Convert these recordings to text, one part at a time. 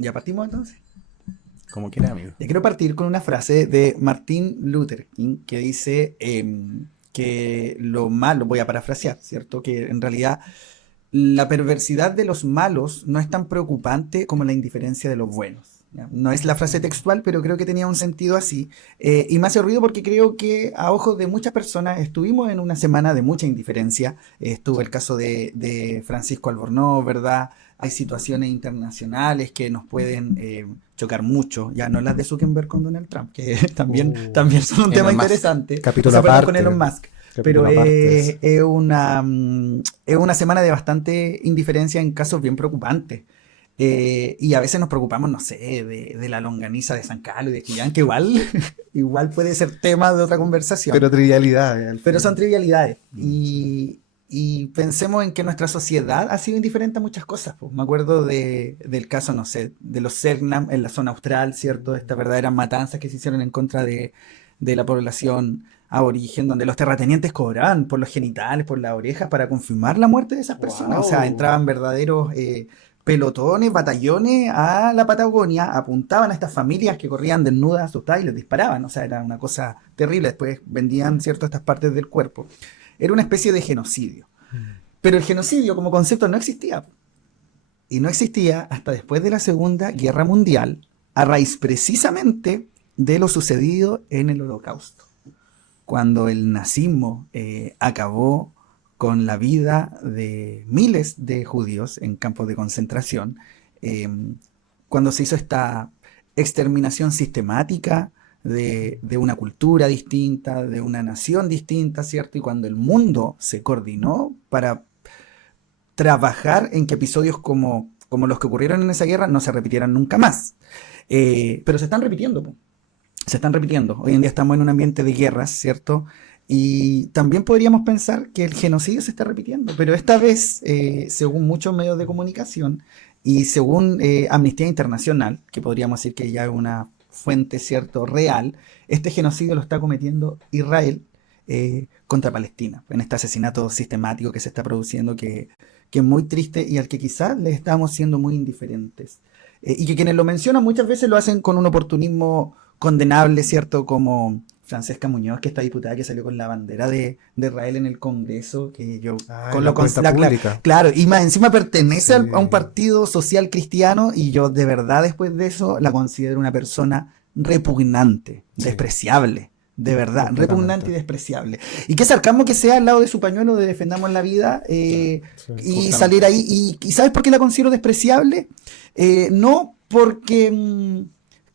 ¿Ya partimos entonces? Como quiera, amigo. Ya quiero partir con una frase de Martin Luther King que dice que lo malo, voy a parafrasear, ¿cierto? Que en realidad la perversidad de los malos no es tan preocupante como la indiferencia de los buenos. ¿Ya? No es la frase textual, pero creo que tenía un sentido así. Y me hace ruido porque creo que a ojos de muchas personas estuvimos en una semana de mucha indiferencia. Estuvo el caso de Francisco Albornoz, ¿verdad? Hay situaciones internacionales que nos pueden chocar mucho, ya no las de Zuckerberg con Donald Trump, que también son un tema Elon Musk. interesante, o Capítulo sea, perdón, con Elon aparte. Musk, pero Capítulo aparte. es una semana de bastante indiferencia en casos bien preocupantes. Y a veces nos preocupamos, no sé, de la longaniza de San Carlos y de Chillán, que igual, igual puede ser tema de otra conversación, Pero trivialidades, al pero son final. trivialidades. Sí. Y pensemos en que nuestra sociedad ha sido indiferente a muchas cosas. Pues. Me acuerdo del caso, no sé, de los Selknam en la zona austral, ¿cierto? Estas verdaderas matanzas que se hicieron en contra de la población aborigen, donde los terratenientes cobraban por los genitales, por las orejas, para confirmar la muerte de esas personas. O sea, Wow. entraban verdaderos pelotones, batallones a la Patagonia, apuntaban a estas familias que corrían desnudas, asustadas y les disparaban. O sea, era una cosa terrible. Después vendían, ¿cierto?, estas partes del cuerpo. Era una especie de genocidio. Pero el genocidio como concepto no existía. Y no existía hasta después de la Segunda Guerra Mundial, a raíz precisamente de lo sucedido en el Holocausto. Cuando el nazismo acabó con la vida de miles de judíos en campos de concentración, eh, cuando se hizo esta exterminación sistemática de una cultura distinta, de una nación distinta, ¿cierto? Y cuando el mundo se coordinó para trabajar en que episodios como los que ocurrieron en esa guerra no se repitieran nunca más. Pero se están repitiendo, po. Se están repitiendo. Hoy en día estamos en un ambiente de guerras, ¿cierto? Y también podríamos pensar que el genocidio se está repitiendo, pero esta vez, según muchos medios de comunicación y según Amnistía Internacional, que podríamos decir que ya es una fuente, ¿cierto?, real, este genocidio lo está cometiendo Israel contra Palestina, en este asesinato sistemático que se está produciendo, que es muy triste y al que quizás le estamos siendo muy indiferentes. Y que quienes lo mencionan muchas veces lo hacen con un oportunismo condenable, ¿cierto? Como Francesca Muñoz, que esta diputada que salió con la bandera de Israel en el Congreso, que yo Ah, con en la lo cuenta pública. claro, y más encima pertenece a un Sí. partido social cristiano y yo de verdad después de eso la considero una persona repugnante, Sí, despreciable. De verdad, repugnante y completamente. despreciable. Y qué sarcasmo que sea al lado de su pañuelo de Defendamos la Vida Sí, y salir justamente. ahí. Y ¿sabes por qué la considero despreciable? No porque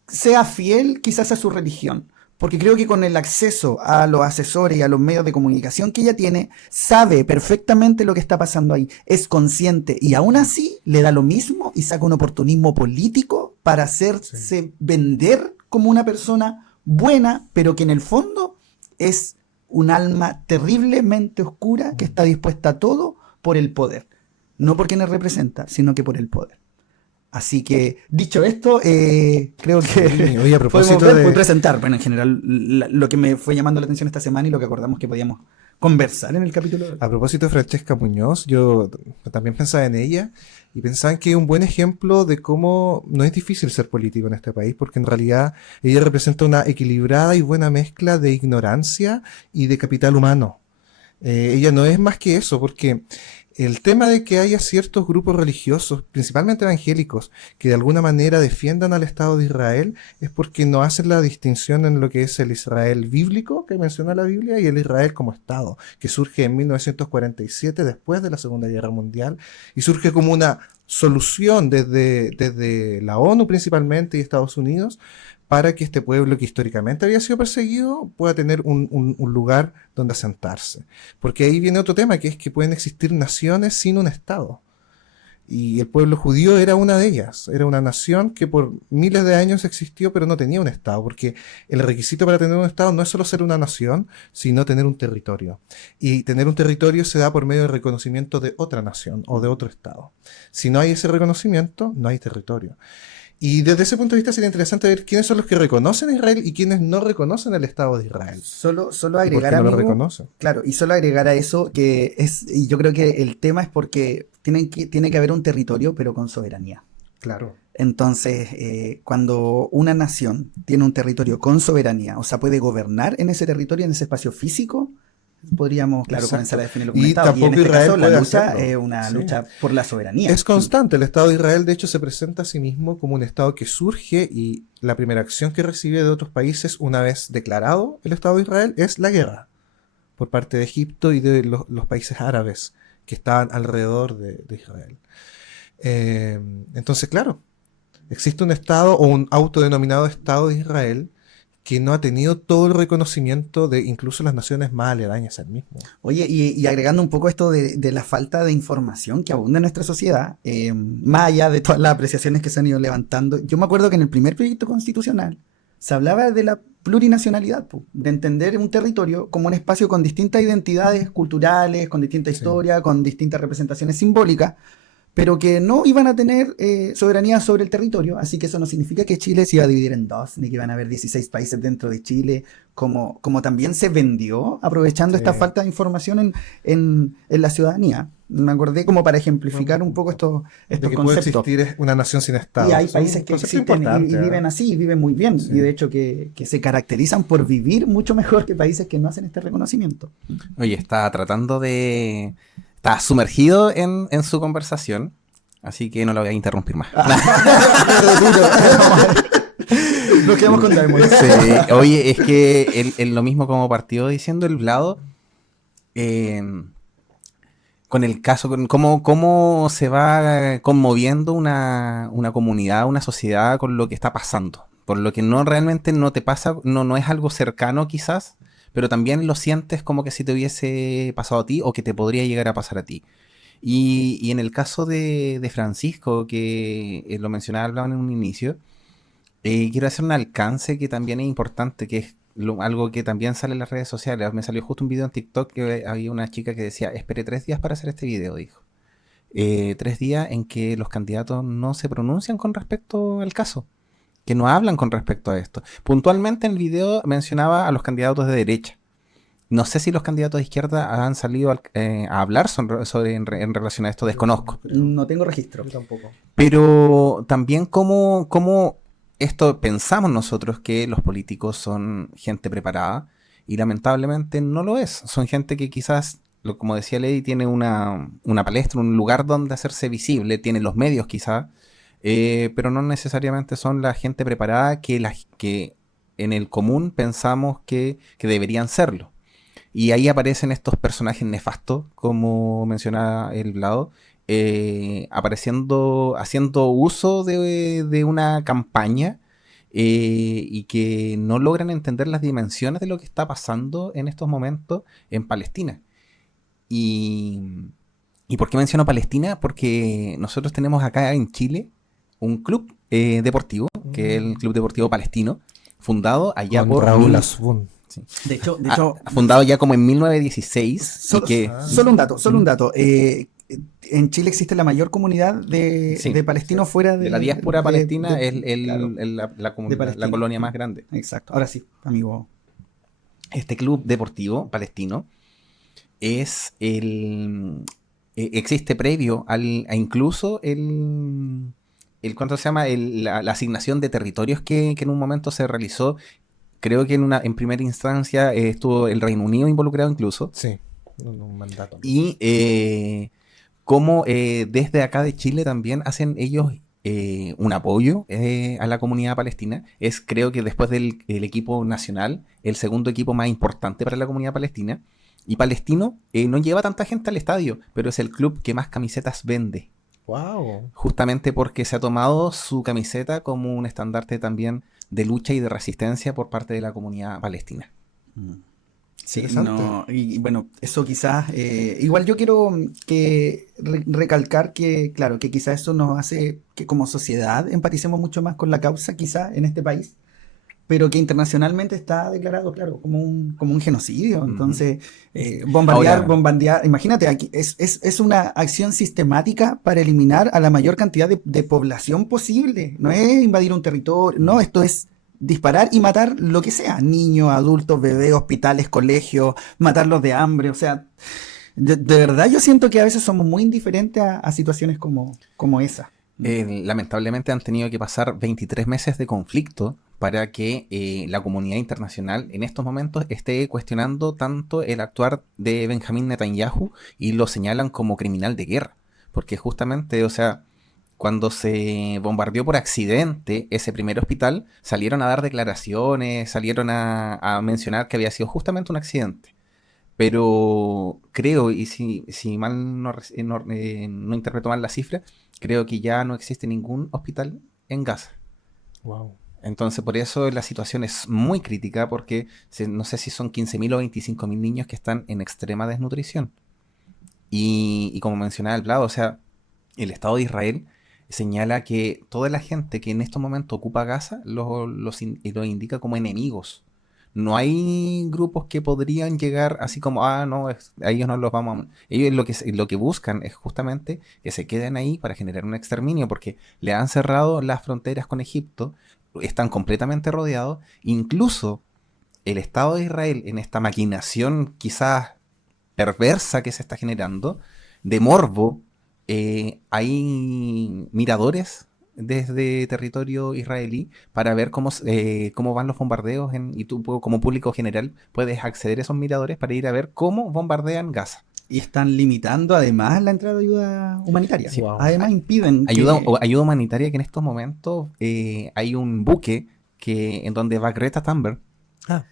sea fiel quizás a su religión, porque creo que con el acceso a los asesores y a los medios de comunicación que ella tiene, sabe perfectamente lo que está pasando ahí, es consciente y aún así le da lo mismo y saca un oportunismo político para Sí. hacerse vender como una persona buena, pero que en el fondo es un alma terriblemente oscura que está dispuesta a todo por el poder. No por quienes representa, sino que por el poder. Así que, dicho esto, creo que Sí, oye, a podemos propósito ver, voy a de, presentar, bueno, en general, lo que me fue llamando la atención esta semana y lo que acordamos que podíamos conversar en el capítulo de hoy. a propósito de Francesca Muñoz, yo también pensaba en ella y pensaba en que es un buen ejemplo de cómo no es difícil ser político en este país, porque en realidad ella representa una equilibrada y buena mezcla de ignorancia y de capital humano. Ella no es más que eso, porque el tema de que haya ciertos grupos religiosos, principalmente evangélicos, que de alguna manera defiendan al Estado de Israel, es porque no hacen la distinción en lo que es el Israel bíblico que menciona la Biblia y el Israel como Estado, que surge en 1947 después de la Segunda Guerra Mundial y surge como una solución desde la ONU principalmente y Estados Unidos para que este pueblo que históricamente había sido perseguido pueda tener un lugar donde asentarse. Porque ahí viene otro tema, que es que pueden existir naciones sin un Estado. Y el pueblo judío era una de ellas. Era una nación que por miles de años existió, pero no tenía un Estado. Porque el requisito para tener un Estado no es solo ser una nación, sino tener un territorio. Y tener un territorio se da por medio del reconocimiento de otra nación o de otro Estado. Si no hay ese reconocimiento, no hay territorio. Y desde ese punto de vista sería interesante ver quiénes son los que reconocen a Israel y quiénes no reconocen el Estado de Israel. Solo ¿Y por agregar, qué no lo amigo, reconocen? claro, y solo agregar a eso que es, y yo creo que el tema es porque tiene que haber un territorio, pero con soberanía. Claro. Entonces, cuando una nación tiene un territorio con soberanía, o sea, puede gobernar en ese territorio, en ese espacio físico, podríamos, claro, Exacto. comenzar a definirlo como un Y Estado. Y en tampoco este Israel caso, la puede lucha hacerlo. es una Sí. lucha por la soberanía. Es constante. El Estado de Israel, de hecho, se presenta a sí mismo como un Estado que surge y la primera acción que recibe de otros países una vez declarado el Estado de Israel es la guerra por parte de Egipto y de los países árabes que estaban alrededor de Israel. Entonces, claro, existe un Estado o un autodenominado Estado de Israel que no ha tenido todo el reconocimiento de incluso las naciones más aledañas al mismo. Oye, y agregando un poco esto de la falta de información que abunda en nuestra sociedad, más allá de todas las apreciaciones que se han ido levantando, yo me acuerdo que en el primer proyecto constitucional se hablaba de la plurinacionalidad, po, de entender un territorio como un espacio con distintas identidades culturales, con distinta Sí. historia, con distintas representaciones simbólicas, pero que no iban a tener soberanía sobre el territorio, así que eso no significa que Chile se iba a dividir en dos, ni que iban a haber 16 países dentro de Chile, como también se vendió, aprovechando Sí. esta falta de información en la ciudadanía. Me acordé como para ejemplificar un poco De estos que puede conceptos. existir una nación sin Estado. Y hay Son países que conceptos existen importantes, y viven así, y viven muy bien, Sí. y de hecho que se caracterizan por vivir mucho mejor que países que no hacen este reconocimiento. Oye, está tratando de... Está sumergido en su conversación, así que no lo voy a interrumpir más. Nos quedamos con Diamond. Sí, oye, es que lo mismo como partió diciendo el Vlado, con el caso, con cómo se va conmoviendo una comunidad, una sociedad con lo que está pasando. Por lo que no realmente no te pasa, no es algo cercano quizás, pero también lo sientes como que si te hubiese pasado a ti o que te podría llegar a pasar a ti. Y en el caso de Francisco, que lo mencionaba Vlado en un inicio, quiero hacer un alcance que también es importante, que es algo que también sale en las redes sociales. Me salió justo un video en TikTok que había una chica que decía, esperé 3 días para hacer este video, dijo. 3 días en que los candidatos no se pronuncian con respecto al caso, que no hablan con respecto a esto. Puntualmente en el video mencionaba a los candidatos de derecha. No sé si los candidatos de izquierda han salido a hablar en relación a esto, desconozco. No tengo registro. Yo tampoco. Pero también cómo esto pensamos nosotros que los políticos son gente preparada y lamentablemente no lo es. Son gente que quizás, como decía Lady, tiene una palestra, un lugar donde hacerse visible, tiene los medios quizás, pero no necesariamente son la gente preparada que en el común pensamos que deberían serlo. Y ahí aparecen estos personajes nefastos, como mencionaba el Vlado, haciendo uso de una campaña y que no logran entender las dimensiones de lo que está pasando en estos momentos en Palestina. ¿Y por qué menciono Palestina? Porque nosotros tenemos acá en Chile un club deportivo, que es el Club Deportivo Palestino, fundado allá Con por Raúl mil- Asbun. De hecho, fundado ya como en 1916 solo, y que solo un dato. En Chile existe la mayor comunidad de Sí, palestinos fuera de la diáspora palestina de- es claro, la Palestina. colonia más grande. Exacto. Ahora sí, amigo. Este club deportivo palestino es existe previo a incluso ¿cuánto se llama? La asignación de territorios que en un momento se realizó. Creo que en primera instancia estuvo el Reino Unido involucrado incluso. Sí, un mandato. Y cómo desde acá de Chile también hacen ellos un apoyo a la comunidad palestina. Es, creo que después del equipo nacional, el segundo equipo más importante para la comunidad palestina. Y Palestino no lleva tanta gente al estadio, pero es el club que más camisetas vende. Wow. Justamente porque se ha tomado su camiseta como un estandarte también de lucha y de resistencia por parte de la comunidad palestina. Sí, Interesante. no, y bueno, eso quizás, igual yo quiero recalcar que, claro, que quizás eso nos hace que como sociedad empaticemos mucho más con la causa, quizás en este país, pero que internacionalmente está declarado, claro, como un genocidio. Ujú. Entonces, bombardear, Ahora, imagínate, aquí es una acción sistemática para eliminar a la mayor cantidad de población posible. No es invadir un territorio, no, esto es disparar y matar lo que sea, niños, adultos, bebés, hospitales, colegios, matarlos de hambre. O sea, de verdad yo siento que a veces somos muy indiferentes a situaciones como esa. Lamentablemente han tenido que pasar 23 meses de conflicto para que la comunidad internacional en estos momentos esté cuestionando tanto el actuar de Benjamín Netanyahu y lo señalan como criminal de guerra. Porque justamente, o sea, cuando se bombardeó por accidente ese primer hospital, salieron a dar declaraciones, salieron a mencionar que había sido justamente un accidente. Pero creo, y si mal no interpreto mal la cifra, creo que ya no existe ningún hospital en Gaza. Wow. Entonces, por eso la situación es muy crítica, porque no sé si son 15.000 o 25.000 niños que están en extrema desnutrición. Y como mencionaba el Vlado, o sea, el Estado de Israel señala que toda la gente que en estos momentos ocupa Gaza los indica como enemigos. No hay grupos que podrían llegar así como, no, a ellos no los vamos a... Ellos lo que buscan es justamente que se queden ahí para generar un exterminio, porque le han cerrado las fronteras con Egipto, están completamente rodeados. Incluso el Estado de Israel, en esta maquinación quizás perversa que se está generando, de morbo, hay miradores desde territorio israelí para ver cómo van los bombardeos y tú como público general puedes acceder a esos miradores para ir a ver cómo bombardean Gaza. Y están limitando además la entrada de ayuda humanitaria. Sí. Wow. Además impiden Ayuda humanitaria que en estos momentos hay un buque en donde va Greta Thunberg Ah.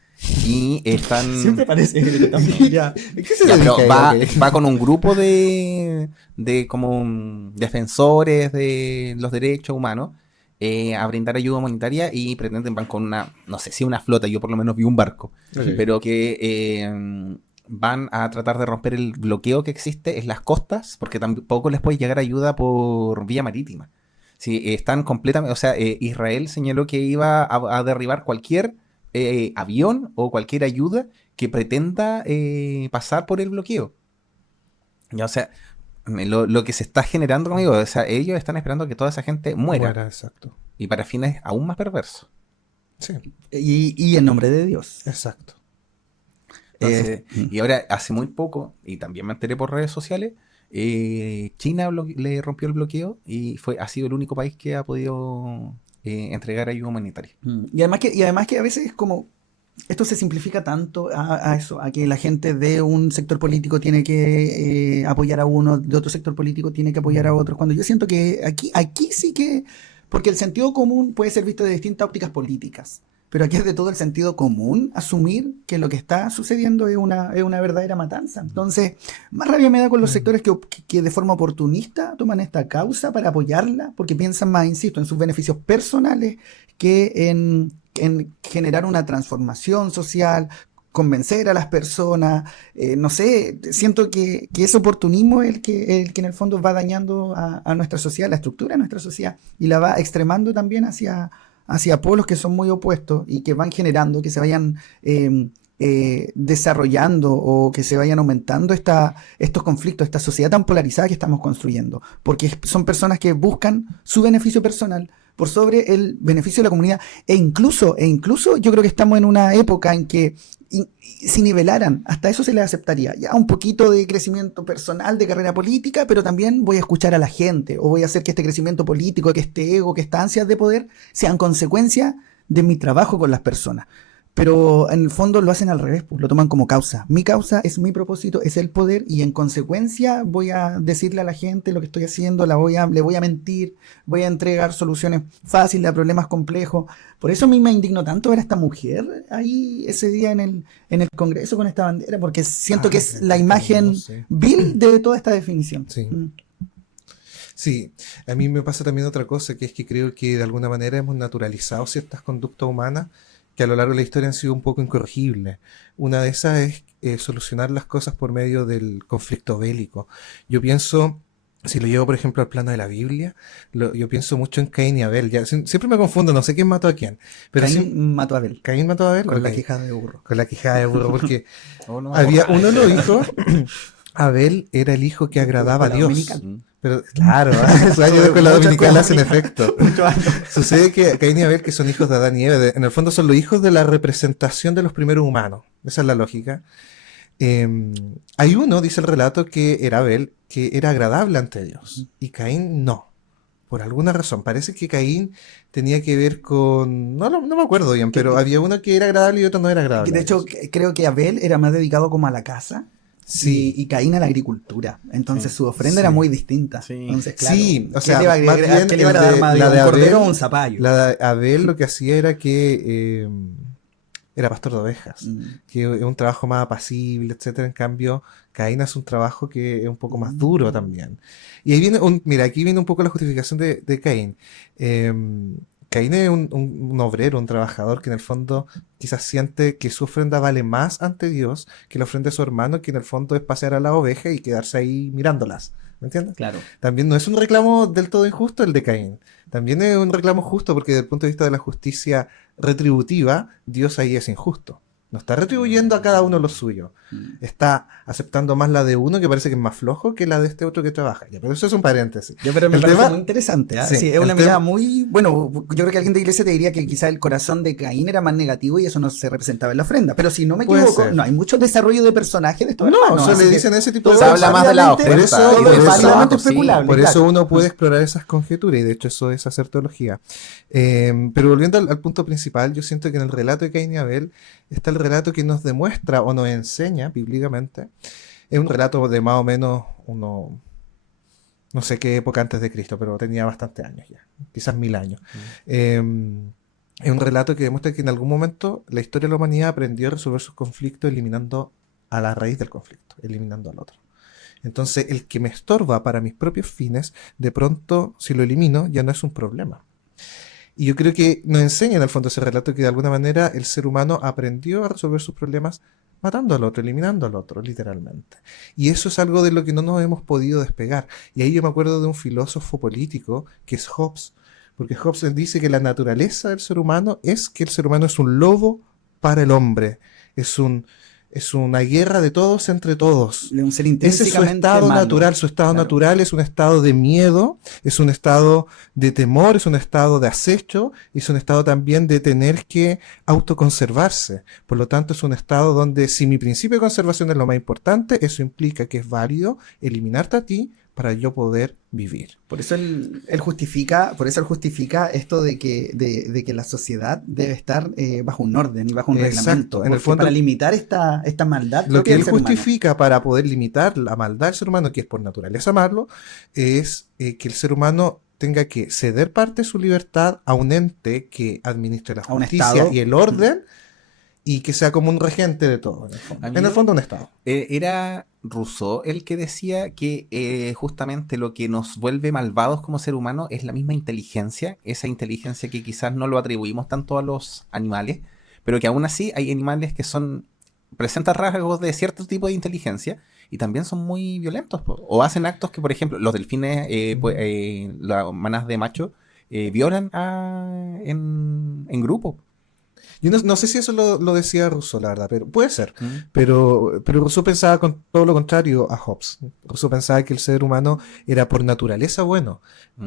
y están... Siempre parece que también ya. ¿Qué se Ya, pero dedica ahí? va con un grupo de como defensores de los derechos humanos a brindar ayuda humanitaria y pretenden van con no sé si una flota, yo por lo menos vi un barco, Ok. pero que van a tratar de romper el bloqueo que existe en las costas, porque tampoco les puede llegar ayuda por vía marítima. Sí, están completamente, o sea, Israel señaló que iba a derribar cualquier avión o cualquier ayuda que pretenda pasar por el bloqueo. Ya, o sea, lo que se está generando conmigo, o sea, ellos están esperando que toda esa gente muera. Exacto. Y para fines aún más perversos. Sí, Y en nombre de Dios. exacto. Entonces, y ahora, hace muy poco, y también me enteré por redes sociales, China le rompió el bloqueo y ha sido el único país que ha podido entregar ayuda humanitaria. Y además que a veces es como, esto se simplifica tanto a eso, a que la gente de un sector político tiene que apoyar a uno, de otro sector político tiene que apoyar a otro, cuando yo siento que aquí sí que, porque el sentido común puede ser visto de distintas ópticas políticas, pero aquí es de todo el sentido común asumir que lo que está sucediendo es una verdadera matanza. Entonces, más rabia me da con los sectores que de forma oportunista toman esta causa para apoyarla, porque piensan más, insisto, en sus beneficios personales que en generar una transformación social, convencer a las personas. No sé, siento que ese oportunismo es el que en el fondo va dañando a nuestra sociedad, la estructura de nuestra sociedad, y la va extremando también hacia polos que son muy opuestos y que van generando que se vayan desarrollando o que se vayan aumentando estos conflictos, esta sociedad tan polarizada que estamos construyendo, porque son personas que buscan su beneficio personal por sobre el beneficio de la comunidad, e incluso yo creo que estamos en una época en que si nivelaran, hasta eso se les aceptaría, ya un poquito de crecimiento personal, de carrera política, pero también voy a escuchar a la gente, o voy a hacer que este crecimiento político, que este ego, que estas ansias de poder, sean consecuencia de mi trabajo con las personas. Pero en el fondo lo hacen al revés, pues, lo toman como causa. Mi causa es mi propósito, es el poder, y en consecuencia voy a decirle a la gente lo que estoy haciendo, le voy a mentir, voy a entregar soluciones fáciles a problemas complejos. Por eso a mí me indignó tanto ver a esta mujer ahí ese día en el Congreso con esta bandera, porque siento que es la imagen vil de toda esta definición. Sí. Sí, a mí me pasa también otra cosa, que es que creo que de alguna manera hemos naturalizado ciertas conductas humanas que a lo largo de la historia han sido un poco incorregibles. Una de esas es solucionar las cosas por medio del conflicto bélico. Yo pienso, si lo llevo por ejemplo al plano de la Biblia, yo pienso mucho en Caín y Abel. Siempre me confundo, no sé quién mató a quién. Pero Caín mató a Abel. Caín mató a Abel Con la Ok. quijada de burro. Con la quijada de burro, porque No, había uno de los hijos, Abel era el hijo que agradaba a Con la Dios. dominical. Pero claro, esos años con la Muchas dominical cosas. hacen efecto. Sucede que Caín y Abel, que son hijos de Adán y Eva, en el fondo son los hijos de la representación de los primeros humanos. Esa es la lógica. Hay uno, dice el relato, que era Abel, que era agradable ante Dios. Y Caín no. por alguna razón. Parece que Caín tenía que ver con... No me acuerdo bien, pero había uno que era agradable y otro no era agradable. De hecho, creo que Abel era más dedicado como a la casa. Sí. Y Caín a la agricultura. Entonces Sí. su ofrenda Sí. era muy distinta. Sí. Entonces, claro, Sí, o sea, ¿qué le iba a más agregar? bien ¿Qué le iba a dar más? la de ¿Un cordero Abel, o un zapallo? la de Abel lo que hacía era que era pastor de ovejas, Mm. que es un trabajo más apacible, etcétera. En cambio, Caín hace un trabajo que es un poco más duro también. Y ahí viene mira, aquí viene un poco la justificación de Caín. Caín es un obrero, un trabajador que en el fondo quizás siente que su ofrenda vale más ante Dios que la ofrenda de su hermano, que en el fondo es pasear a la oveja y quedarse ahí mirándolas. ¿Me entiendes? Claro. También no es un reclamo del todo injusto el de Caín. También es un reclamo justo porque desde el punto de vista de la justicia retributiva, Dios ahí es injusto. No está retribuyendo a cada uno lo suyo. Está aceptando más la de uno que parece que es más flojo que la de este otro que trabaja. Ya, pero eso es un paréntesis. Pero me El parece tema- muy interesante. ¿Ah? Sí, Sí, es el una mirada tema- muy... Bueno, yo creo que alguien de iglesia te diría que quizá el corazón de Caín era más negativo y eso no se representaba en la ofrenda. Pero si no me Puede equivoco, ser. no hay mucho desarrollo de personaje de estos No, hermanos. solo así le que dicen ese tipo de todo Se habla más de la válidamente- oferta. Por eso- y todo por es eso- válidamente sí. especulable. Por eso claro. uno puede explorar esas conjeturas y de hecho eso es hacer teología. Pero volviendo al punto principal, yo siento que en el relato de Caín y Abel está el relato que nos demuestra o nos enseña bíblicamente. Es un relato de más o menos no sé qué época antes de Cristo, pero tenía bastantes años ya, quizás 1000 años. Es un relato que demuestra que en algún momento la historia de la humanidad aprendió a resolver sus conflictos eliminando a la raíz del conflicto, eliminando al otro. Entonces, el que me estorba para mis propios fines, de pronto, si lo elimino, ya no es un problema. Y yo creo que nos enseña en el fondo ese relato que de alguna manera el ser humano aprendió a resolver sus problemas matando al otro, eliminando al otro, literalmente. Y eso es algo de lo que no nos hemos podido despegar. Y ahí yo me acuerdo de un filósofo político que es Hobbes, porque Hobbes dice que la naturaleza del ser humano es que el ser humano es un lobo para el hombre, es una guerra de todos entre todos. De un ser Ese es su intrínsecamente estado malo. natural. Su estado Claro. natural es un estado de miedo, es un estado de temor, es un estado de acecho, y es un estado también de tener que autoconservarse. Por lo tanto, es un estado donde si mi principio de conservación es lo más importante, eso implica que es válido eliminarte a ti para yo poder vivir. Por eso él justifica esto de que la sociedad debe estar bajo un orden y bajo un Exacto. reglamento. En el Porque fondo, para limitar esta maldad lo propia que del él ser humano. justifica para poder limitar la maldad del ser humano, que es por naturaleza malo, es que el ser humano tenga que ceder parte de su libertad a un ente que administre la A un justicia estado. y el orden y que sea como un regente de todo. En el fondo, Amigo, en el fondo un estado. Era Rousseau el que decía que justamente lo que nos vuelve malvados como ser humano es la misma inteligencia, esa inteligencia que quizás no lo atribuimos tanto a los animales, pero que aún así hay animales que presentan rasgos de cierto tipo de inteligencia y también son muy violentos, o hacen actos que, por ejemplo, los delfines, las manas de macho, violan en grupo. Yo no sé si eso lo decía Rousseau, la verdad, pero puede ser. Pero Rousseau pensaba con todo lo contrario a Hobbes. Rousseau pensaba que el ser humano era por naturaleza bueno.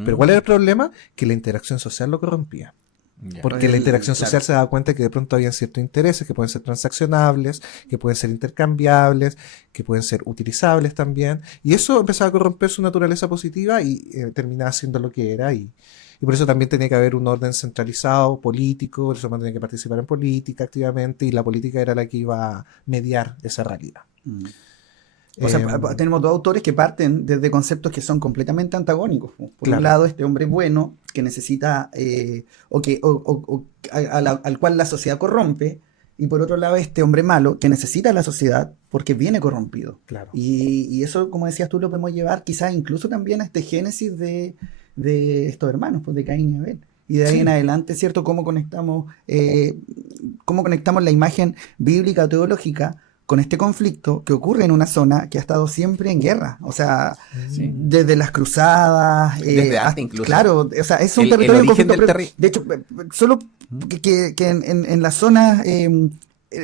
Pero ¿cuál era el problema? Que la interacción social lo corrompía. Ya. Porque la interacción Claro. social se daba cuenta que de pronto habían ciertos intereses que pueden ser transaccionables, que pueden ser intercambiables, que pueden ser utilizables también. Y eso empezaba a corromper su naturaleza positiva y terminaba siendo lo que era. Y por eso también tenía que haber un orden centralizado, político, el ser humano tenía que participar en política activamente y la política era la que iba a mediar esa realidad. O sea, tenemos dos autores que parten desde conceptos que son completamente antagónicos. Por Claro. un lado, este hombre bueno que necesita, al cual la sociedad corrompe, y por otro lado, este hombre malo que necesita a la sociedad porque viene corrompido. Claro. Y eso, como decías tú, lo podemos llevar quizás incluso también a este génesis de estos hermanos, pues de Caín y Abel. Y de ahí Sí. en adelante, ¿cierto? Cómo conectamos la imagen bíblica o teológica con este conflicto que ocurre en una zona que ha estado siempre en guerra. O sea, Sí. desde las cruzadas. Desde antes incluso. Claro, o sea, es un El territorio en origen conflicto. del De hecho, solo que en la zona.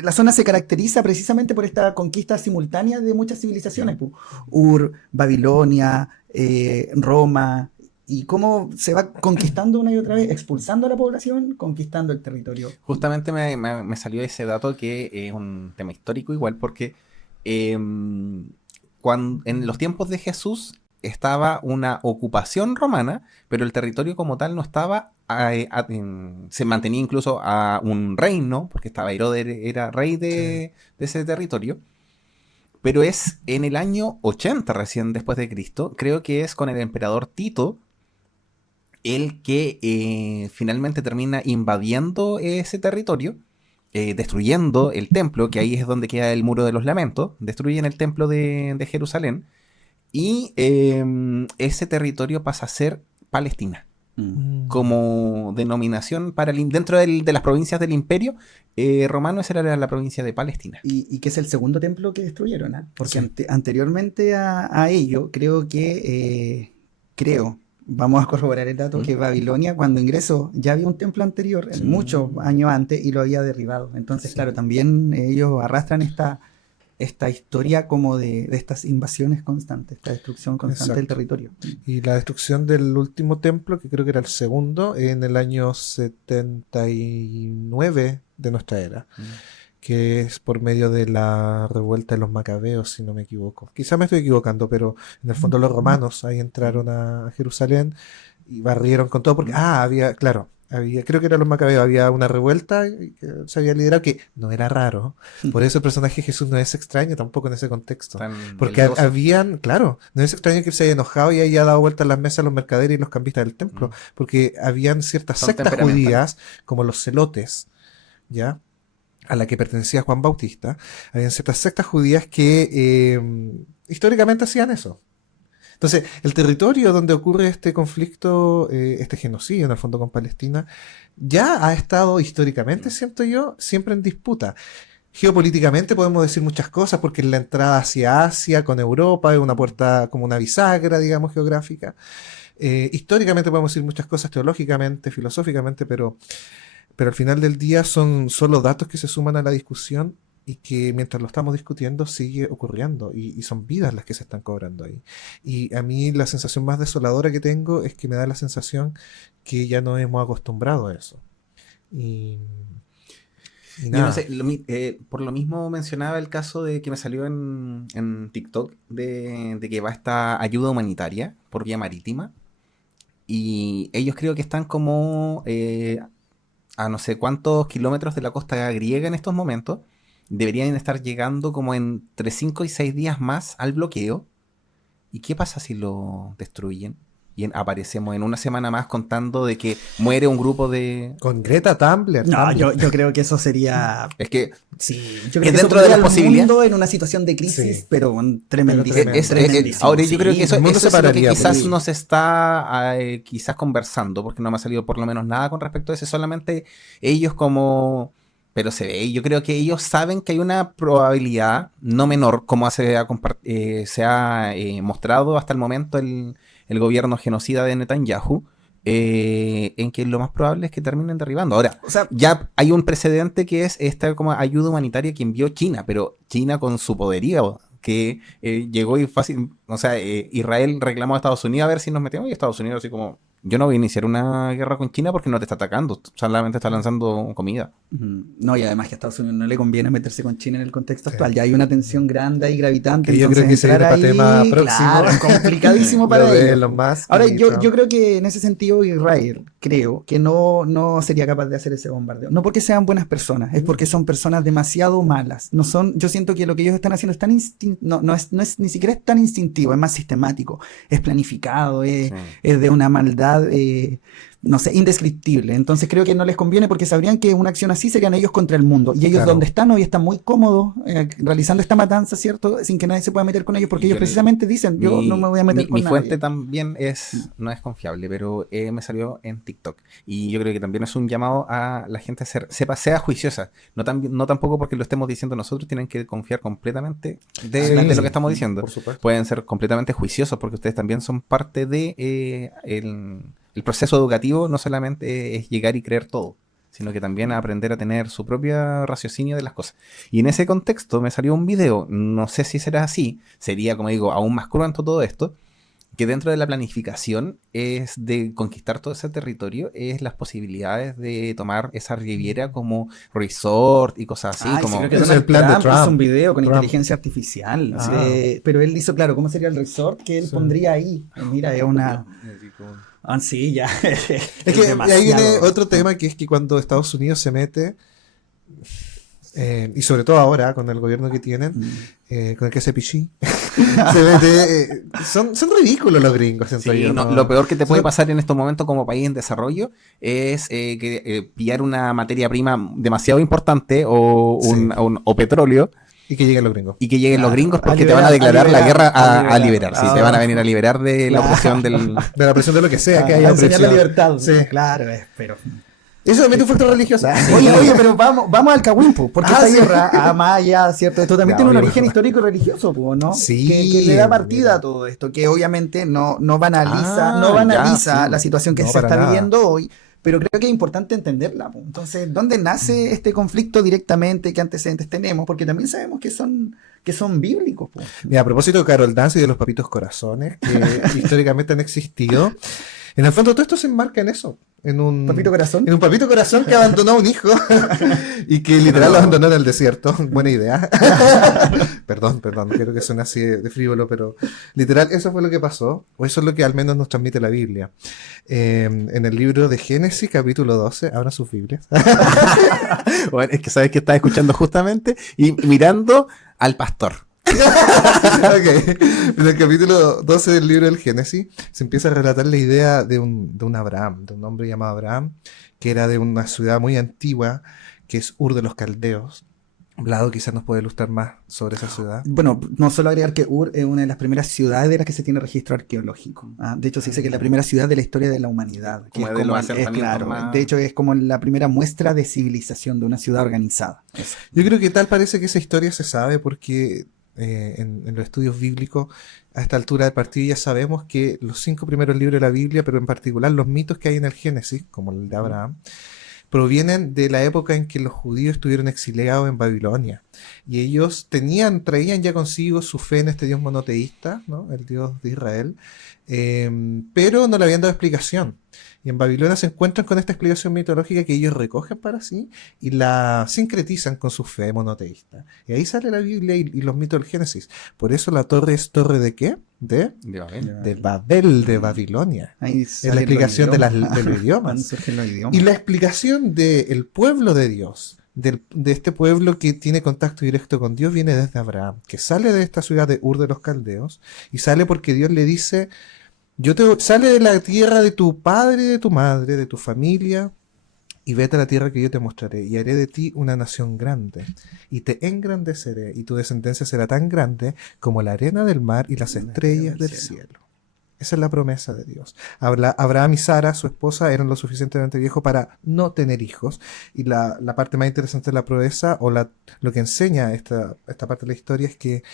La zona se caracteriza precisamente por esta conquista simultánea de muchas civilizaciones. Pues. Ur, Babilonia, Roma. Y cómo se va conquistando una y otra vez, expulsando a la población, conquistando el territorio. Justamente me salió ese dato que es un tema histórico igual, porque en los tiempos de Jesús estaba una ocupación romana, pero el territorio como tal no estaba, se mantenía incluso a un reino, porque estaba Herodes, era rey de ese territorio. Pero es en el año 80 recién después de Cristo, creo que es con el emperador Tito, el que finalmente termina invadiendo ese territorio, destruyendo el templo, que ahí es donde queda el Muro de los Lamentos, destruyen el templo de Jerusalén, y ese territorio pasa a ser Palestina. Como denominación para dentro de las provincias del Imperio Romano, esa era la provincia de Palestina. Y que es el segundo templo que destruyeron, ¿ah? Porque Sí. Anteriormente a ello, creo, vamos a corroborar el dato, que Babilonia cuando ingresó ya había un templo anterior, muchos años antes, y lo había derribado. Entonces, claro, también ellos arrastran esta historia como de estas invasiones constantes, esta destrucción constante del Exacto. territorio. Y la destrucción del último templo, que creo que era el segundo, en el año 79 de nuestra era, que es por medio de la revuelta de los macabeos, si no me equivoco. Quizá me estoy equivocando, pero en el fondo los romanos ahí entraron a Jerusalén y barrieron con todo, porque, había, claro, creo que eran los macabeos, había una revuelta que se había liderado que no era raro. Por eso el personaje de Jesús no es extraño tampoco en ese contexto. Porque habían, claro, no es extraño que él se haya enojado y haya dado vuelta a las mesas a los mercaderes y los cambistas del templo, porque habían ciertas sectas judías, como los celotes, ¿ya? A la que pertenecía Juan Bautista, habían ciertas sectas judías que históricamente hacían eso. Entonces, el territorio donde ocurre este conflicto, este genocidio en el fondo con Palestina, ya ha estado históricamente, siento yo, siempre en disputa. Geopolíticamente podemos decir muchas cosas, porque la entrada hacia Asia con Europa es una puerta como una bisagra, digamos, geográfica. Históricamente podemos decir muchas cosas, teológicamente, filosóficamente, pero al final del día son solo datos que se suman a la discusión y que mientras lo estamos discutiendo sigue ocurriendo y son vidas las que se están cobrando ahí. Y a mí la sensación más desoladora que tengo es que me da la sensación que ya nos hemos acostumbrado a eso. Y Yo nada. no sé, por lo mismo mencionaba el caso de que me salió en TikTok de que va esta ayuda humanitaria por vía marítima, y ellos creo que están como a no sé cuántos kilómetros de la costa griega en estos momentos. Deberían estar llegando como entre 5 y 6 días más al bloqueo. ¿Y qué pasa si lo destruyen? Y aparecemos en una semana más contando de que muere un grupo de... Con Greta Thunberg. No, yo creo que eso sería... Es que Sí, yo creo es que dentro eso de las pondría al posibilidades. mundo en una situación de crisis, Sí. pero tremendísimo. Tremendísimo. Ahora yo creo que eso el mundo es se lo que pararía por quizás eso. nos está quizás conversando, porque no me ha salido por lo menos nada con respecto a eso, solamente ellos como... Pero se ve, yo creo que ellos saben que hay una probabilidad no menor, como se ha mostrado hasta el momento el gobierno genocida de Netanyahu, en que lo más probable es que terminen derribando. Ahora, O sea, ya hay un precedente que es esta como ayuda humanitaria que envió China, pero China con su poderío, que llegó y fácil, o sea, Israel reclamó a Estados Unidos a ver si nos metemos, y Estados Unidos así como, yo no voy a iniciar una guerra con China porque no te está atacando, solamente está lanzando comida. no, y además que a Estados Unidos no le conviene meterse con China en el contexto Sí. actual. Ya hay una tensión grande y gravitante. Que yo entonces creo que se entrar viene para ahí, tema próximo. claro, complicadísimo para Lo de ellos. Elon Musk Ahora, y yo Trump. creo que en ese sentido Israel, creo que no sería capaz de hacer ese bombardeo. No porque sean buenas personas, es porque son personas demasiado malas. No son, yo siento que lo que ellos están haciendo es tan no es ni siquiera es tan instintivo, es más sistemático, es planificado, es de una maldad, no sé, indescriptible. Entonces creo que no les conviene porque sabrían que una acción así serían ellos contra el mundo. Y ellos Claro. donde están hoy están muy cómodos realizando esta matanza, ¿cierto? Sin que nadie se pueda meter con ellos, porque Y ellos precisamente dicen, yo no me voy a meter con mi nadie. fuente también no es confiable, pero me salió en TikTok. Y yo creo que también es un llamado a la gente a sea juiciosa. No tampoco porque lo estemos diciendo nosotros, tienen que confiar completamente de lo que estamos diciendo. Por supuesto. Pueden ser completamente juiciosos porque ustedes también son parte de el proceso educativo. No solamente es llegar y creer todo, sino que también aprender a tener su propio raciocinio de las cosas. Y en ese contexto me salió un video, no sé si será así, sería, como digo, aún más cruento todo esto, que dentro de la planificación es de conquistar todo ese territorio, es las posibilidades de tomar esa riviera como resort y cosas así. Ay, sí, como creo que Es Donald el plan de Trump hizo Trump. un video con Trump. inteligencia artificial. Ah. Pero él hizo, claro, cómo sería el resort que él Sí. pondría ahí. Mira, es una... Ah, sí, ya. Es que ahí viene otro tema, que es que cuando Estados Unidos se mete, y sobre todo ahora con el gobierno que tienen, con el que se pichí, se mete, son ridículos los gringos, siento Sí, yo, no, ¿no? lo peor que te puede Son- pasar en estos momentos como país en desarrollo es pillar una materia prima demasiado importante o petróleo Y que lleguen los gringos. y que lleguen los Claro, gringos a porque te van a liberar, declarar a la guerra liberar, a liberar. Sí, ah, te van a venir a liberar de la claro. opresión del... De la presión de lo que sea que A haya enseñar la opresión. libertad. Sí. Claro, pero... Eso también es un factor religioso. Oye, pero vamos al Cagüín, porque Ah, esta sí. guerra, Maya, ¿cierto? Esto también Ya, tiene un oye, origen por histórico y religioso, po, ¿no? Sí, Que le da partida mira. a todo esto, que obviamente no banaliza, Ah, no banaliza ya, sí. la situación que No, se para está nada. viviendo hoy, pero creo que es importante entenderla, po. Entonces, ¿dónde nace este conflicto directamente? ¿Qué antecedentes tenemos? Porque también sabemos que son bíblicos, po. Mira, a propósito de Carol Dance y de los papitos corazones que históricamente han existido, en el fondo todo esto se enmarca en eso, Papito corazón. en un papito corazón que abandonó a un hijo y que literal lo abandonó en el desierto. Buena idea. Perdón, no quiero que suene así de frívolo, pero literal eso fue lo que pasó, o eso es lo que al menos nos transmite la Biblia. En el libro de Génesis, capítulo 12, abran sus Biblias. Bueno, es que sabes que estás escuchando justamente y mirando al pastor. Ok. En el capítulo 12 del libro del Génesis se empieza a relatar la idea de un Abraham, de un hombre llamado Abraham, que era de una ciudad muy antigua, que es Ur de los Caldeos. Vlado quizás nos puede ilustrar más sobre esa ciudad. Bueno, no solo agregar que Ur es una de las primeras ciudades de las que se tiene registro arqueológico. ¿Ah? De hecho, se dice que es la primera ciudad de la historia de la humanidad. Que Como es de los es asentamientos claro, más- de hecho, es como la primera muestra de civilización de una ciudad organizada. Eso. Yo creo que tal parece que esa historia se sabe porque en los estudios bíblicos, a esta altura de partida ya sabemos que los 5 primeros libros de la Biblia, pero en particular los mitos que hay en el Génesis, como el de Abraham, provienen de la época en que los judíos estuvieron exiliados en Babilonia. Y ellos traían ya consigo su fe en este Dios monoteísta, ¿no? El Dios de Israel, pero no le habían dado explicación. Y en Babilonia se encuentran con esta explicación mitológica que ellos recogen para sí y la sincretizan con su fe monoteísta. Y ahí sale la Biblia y los mitos del Génesis. Por eso la torre es torre ¿de qué? De Babel, de Babilonia. Ahí Es la explicación de los Cuando idiomas. surgen los idiomas. Y la explicación del pueblo de Dios, de este pueblo que tiene contacto directo con Dios, viene desde Abraham, que sale de esta ciudad de Ur de los Caldeos, y sale porque Dios le dice, sale de la tierra de tu padre, de tu madre, de tu familia, y vete a la tierra que yo te mostraré, y haré de ti una nación grande, y te engrandeceré, y tu descendencia será tan grande como la arena del mar y las estrellas del cielo. Esa es la promesa de Dios. Abraham y Sara, su esposa, eran lo suficientemente viejos para no tener hijos. Y la parte más interesante de la proeza, o lo que enseña esta parte de la historia, es que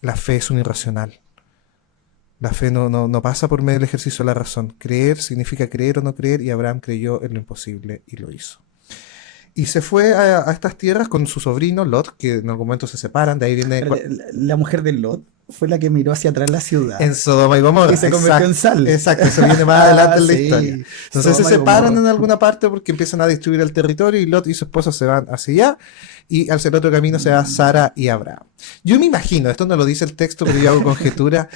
la fe es un irracional. La fe no pasa por medio del ejercicio de la razón. Creer significa creer o no creer, y Abraham creyó en lo imposible y lo hizo. Y se fue a estas tierras con su sobrino Lot, que en algún momento se separan, de ahí viene... La mujer de Lot fue la que miró hacia atrás la ciudad. En Sodoma y Gomorra. Y se convirtió en sal. Exacto, eso viene más adelante en la Sí. historia. Entonces Sodoma se y separan Gomorra. en alguna parte porque empiezan a destruir el territorio y Lot y su esposa se van hacia allá y hacia el otro camino se va Sara y Abraham. Yo me imagino, esto no lo dice el texto, pero yo hago conjetura,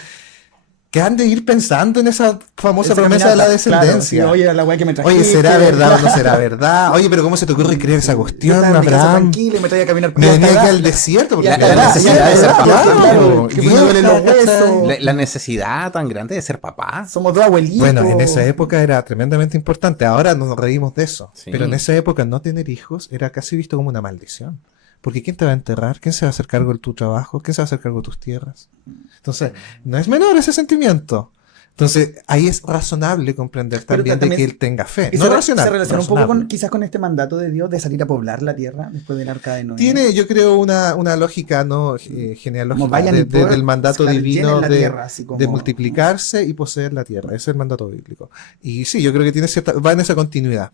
que han de ir pensando en esa famosa Esa promesa de la caminata, claro, descendencia. sí, oye, la weá que me trajiste. Oye, ¿será verdad o no será verdad? Oye, pero ¿cómo se te ocurre creer esa Yo cuestión, estaba en mi casa Abraham? tranquila y me traía a caminar Me venía hasta aquí acá. al desierto porque Ya la está, necesidad ya de está, ser ya papá, está, claro, po. que Y me duele los vieja, huesos. La necesidad tan grande de ser papá. Somos dos abuelitos. Bueno, en esa época era tremendamente importante. Ahora nos reímos de eso. Sí. Pero en esa época no tener hijos era casi visto como una maldición. Porque ¿quién te va a enterrar? ¿Quién se va a hacer cargo de tu trabajo? ¿Quién se va a hacer cargo de tus tierras? Entonces, no es menor ese sentimiento. Entonces, ahí es razonable comprender Pero también de también que él tenga fe. y No racional, se relaciona un poco razonable. quizás con este mandato de Dios de salir a poblar la tierra después del arca de Noé. Tiene, yo creo, una lógica no Como genealógica vayan y del mandato claro, divino llenen la tierra, así de como... multiplicarse y poseer la tierra. Ese es el mandato bíblico. Y sí, yo creo que tiene va en esa continuidad.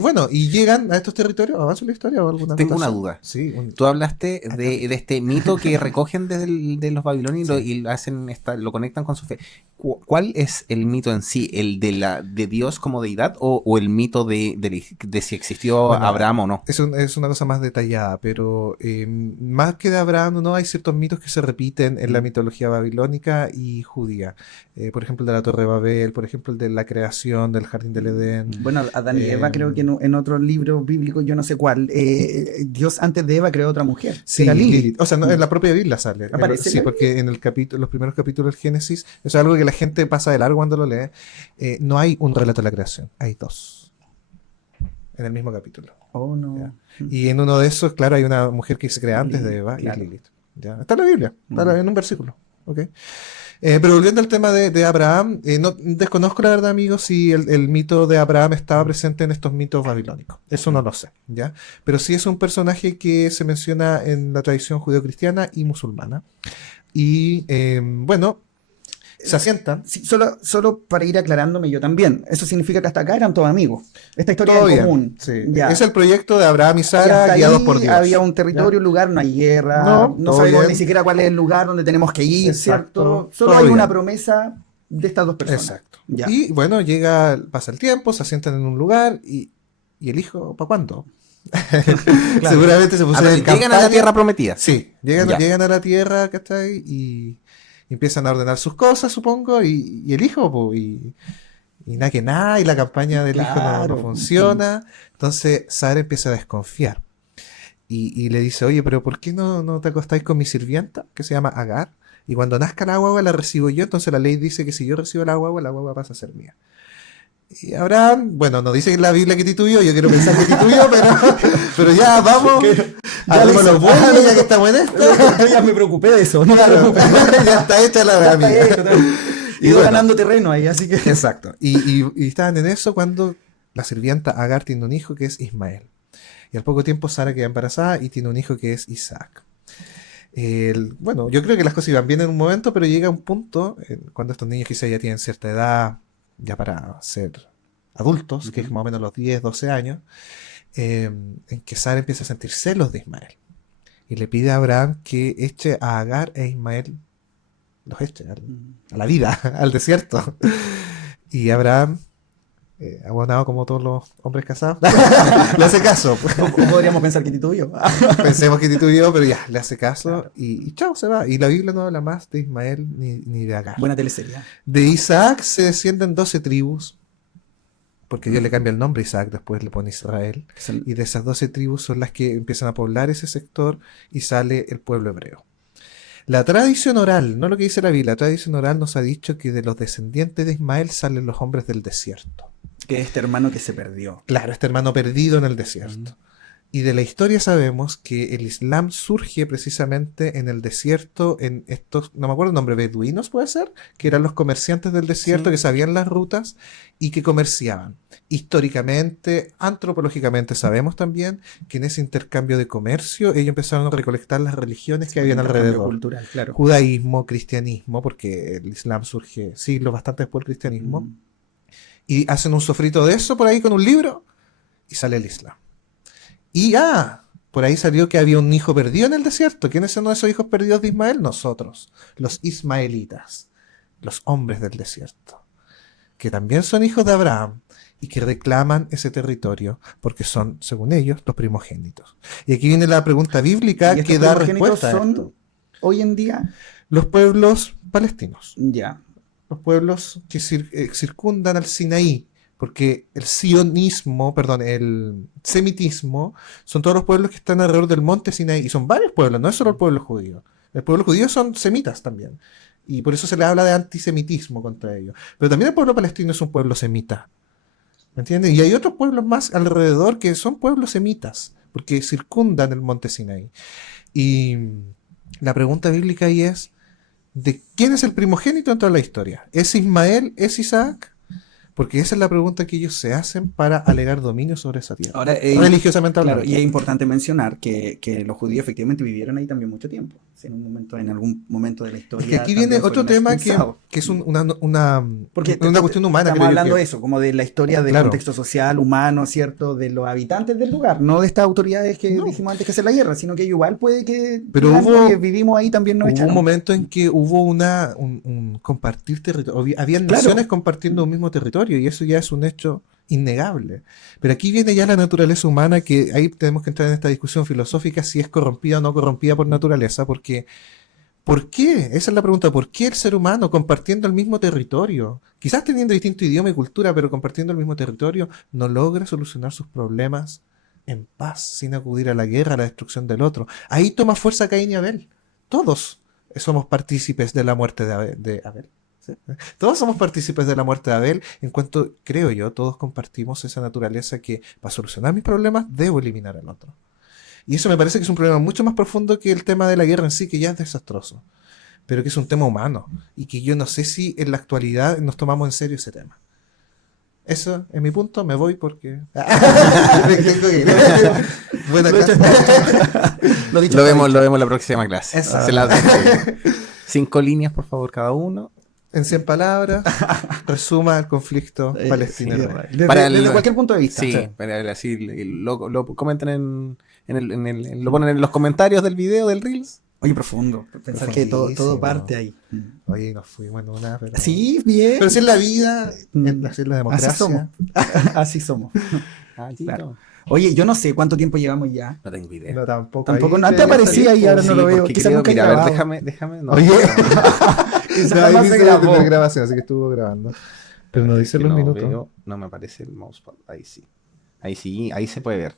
Bueno, y llegan a estos territorios. ¿Avanza la historia o alguna Tengo una anotación? duda. Sí, Tú hablaste de este mito que recogen de los babilonios y lo hacen lo conectan con su fe. ¿Cuál es el mito en sí? ¿El de Dios como deidad o el mito de si existió bueno, Abraham o no? es una cosa más detallada, pero más que de Abraham, ¿no? Hay ciertos mitos que se repiten en la mitología babilónica y judía. Por ejemplo, el de la Torre de Babel, por ejemplo, el de la creación del Jardín del Edén. Bueno, Adán y Eva, Eh, creo que en otro libro bíblico, yo no sé cuál, Dios antes de Eva creó otra mujer, que Sí, era Lilith. Lilith. O sea, no, en la propia Biblia sale. ¿Aparece Sí, la porque en el capítulo, los primeros capítulos del Génesis, eso es algo que la gente pasa de largo cuando lo lee. No hay un relato de la creación, hay dos en el mismo capítulo. Oh, no. Ya. Y en uno de esos, claro, hay una mujer que se crea antes de Eva Claro. y es Lilith. ¿Ya? Está en la Biblia, está en un versículo. ¿Ok? Pero volviendo al tema de Abraham, no, desconozco la verdad, amigos, si el mito de Abraham estaba presente en estos mitos babilónicos. Eso no lo sé, ¿ya? Pero sí es un personaje que se menciona en la tradición judeocristiana y musulmana. Y bueno, se asientan. Sí, solo para ir aclarándome yo también. Eso significa que hasta acá eran todos amigos. Esta historia Todo en bien. común. Sí. Ya. Es el proyecto de Abraham y Y hasta Sara ahí guiados por Dios. había un territorio, ¿Ya? un lugar, no hay guerra, No, no todo sabemos bien. ni siquiera cuál es el lugar donde tenemos que ir, Exacto, ¿cierto? Solo todo hay una bien. promesa de estas dos personas. Exacto. Ya. Y bueno, pasa el tiempo, se asientan en un lugar y el hijo, ¿para cuándo? Seguramente se pusieron en Llegan a la campaña. tierra prometida. Sí, llegan Ya. a la tierra, ¿cachai? Y empiezan a ordenar sus cosas, supongo, y el hijo, po, y nada que nada, y la campaña del hijo no Claro. funciona. Entonces Sara empieza a desconfiar. Y le dice, oye, pero ¿por qué no te acostáis con mi sirvienta, que se llama Agar? Y cuando nazca la guagua la recibo yo, entonces la ley dice que si yo recibo la guagua pasa a ser mía. Y Abraham, bueno, no dice en la Biblia que titubió, yo quiero pensar que titubió, pero ya, vamos, hagamos lo bueno, ya que estamos en esto. Ya me preocupé de eso. No te Claro, preocupes. ya está hecha la Ya está amiga. hecho, Y Ido bueno. ganando terreno ahí, así que... Exacto. Y estaban en eso cuando la sirvienta Agar tiene un hijo que es Ismael. Y al poco tiempo Sara queda embarazada y tiene un hijo que es Isaac. Bueno, yo creo que las cosas iban bien en un momento, pero llega un punto, cuando estos niños quizás ya tienen cierta edad, ya para ser adultos, que es más o menos los 10, 12 años, en que Sara empieza a sentir celos de Ismael. Y le pide a Abraham que eche a Agar e Ismael, los eche a la vida, al desierto. Y Abraham, abonado como todos los hombres casados, le hace caso. O podríamos pensar que titubió. Pensemos que titubió, pero ya, le hace caso y chao, se va. Y la Biblia no habla más de Ismael ni de Agar. Buena teleserie. De Isaac se descienden 12 tribus, porque Dios le cambia el nombre a Isaac, después le pone Israel. Y de esas 12 tribus son las que empiezan a poblar ese sector y sale el pueblo hebreo. La tradición oral, no lo que dice la Biblia, la tradición oral nos ha dicho que de los descendientes de Ismael salen los hombres del desierto. Que este hermano que se perdió. Claro, este hermano perdido en el desierto. Y de la historia sabemos que el Islam surge precisamente en el desierto, en estos, no me acuerdo el nombre, beduinos puede ser, que eran los comerciantes del desierto, Sí. que sabían las rutas y que comerciaban. Históricamente, antropológicamente sabemos también que en ese intercambio de comercio ellos empezaron a recolectar las religiones que habían Intercambio alrededor. cultural, claro. Judaísmo, cristianismo, porque el Islam surge siglos bastante después del cristianismo. Y hacen un sofrito de eso por ahí con un libro y sale el Islam. Y por ahí salió que había un hijo perdido en el desierto. ¿Quiénes son esos hijos perdidos de Ismael? Nosotros, los ismaelitas, los hombres del desierto, que también son hijos de Abraham y que reclaman ese territorio porque son, según ellos, los primogénitos. Y aquí viene la pregunta bíblica ¿Y estos que da primogénitos respuesta a son esto. hoy en día? Los pueblos palestinos. Ya. Los pueblos que circundan al Sinaí, porque el semitismo, son todos los pueblos que están alrededor del monte Sinaí, y son varios pueblos, no es solo el pueblo judío. El pueblo judío son semitas también, y por eso se le habla de antisemitismo contra ellos. Pero también el pueblo palestino es un pueblo semita, ¿me entiendes? Y hay otros pueblos más alrededor que son pueblos semitas, porque circundan el monte Sinaí. Y la pregunta bíblica ahí es, de quién es el primogénito en toda la historia. ¿Es Ismael? ¿Es Isaac? Porque esa es la pregunta que ellos se hacen para alegar dominio sobre esa tierra. Ahora, religiosamente hablando. claro, y es importante mencionar que los judíos efectivamente vivieron ahí también mucho tiempo. Sí, en algún momento de la historia. Es que aquí viene también otro fueron tema expulsados. que es una Porque cuestión humana. estamos creo yo, hablando que- de eso, como de la historia del Claro. contexto social, humano, ¿cierto? De los habitantes del lugar, no de estas autoridades que No. dijimos antes que hacen la guerra, sino que igual puede que Pero digan, hubo- "Oye, vivimos ahí también nos Hubo echaron". un momento en que hubo un compartir territorio. Habían Claro. naciones compartiendo un mismo territorio y eso ya es un hecho innegable. Pero aquí viene ya la naturaleza humana, que ahí tenemos que entrar en esta discusión filosófica si es corrompida o no corrompida por naturaleza, porque ¿por qué? Esa es la pregunta. ¿Por qué el ser humano compartiendo el mismo territorio, quizás teniendo distinto idioma y cultura, pero compartiendo el mismo territorio, no logra solucionar sus problemas en paz, sin acudir a la guerra, a la destrucción del otro? Ahí toma fuerza Caín y Abel. Todos somos partícipes de la muerte de Abel. ¿Sí? Todos somos partícipes de la muerte de Abel, en cuanto, creo yo, todos compartimos esa naturaleza que para solucionar mis problemas debo eliminar al otro. Y eso me parece que es un problema mucho más profundo que el tema de la guerra en sí, que ya es desastroso, pero que es un tema humano y que yo no sé si en la actualidad nos tomamos en serio ese tema. Eso es mi punto, me voy porque... Buena clase. Lo dicho Lo está vemos, dicho. lo vemos la próxima clase. Eso. Se la- 5 líneas, por favor, cada uno. En 100 palabras, resuma el conflicto Sí, palestino-israelí. desde, Para el- desde cualquier punto de vista. Sí, Sí. para así lo comentan lo ponen en los comentarios del video del Reels. Oye, profundo. Pensar que todo Profundísimo. parte ahí. Oye, nos fuimos en una, pero... Sí, bien. Pero si es la vida, así es la democracia. Así somos. Así somos. Ah, Claro. Oye, yo no sé cuánto tiempo llevamos ya. No tengo idea. No, tampoco. Tampoco, ahí no te debería aparecía salir, ahí, ahora po. no lo veo. porque Quizás creo- nunca he mira, a ver, grabado. déjame. No, Oye. Quizás No, ahí jamás se dice grabó. tener grabación, así que estuvo grabando. Pero no dice que los no minutos. veo, no me aparece el mousepad. Ahí sí. Ahí se puede ver.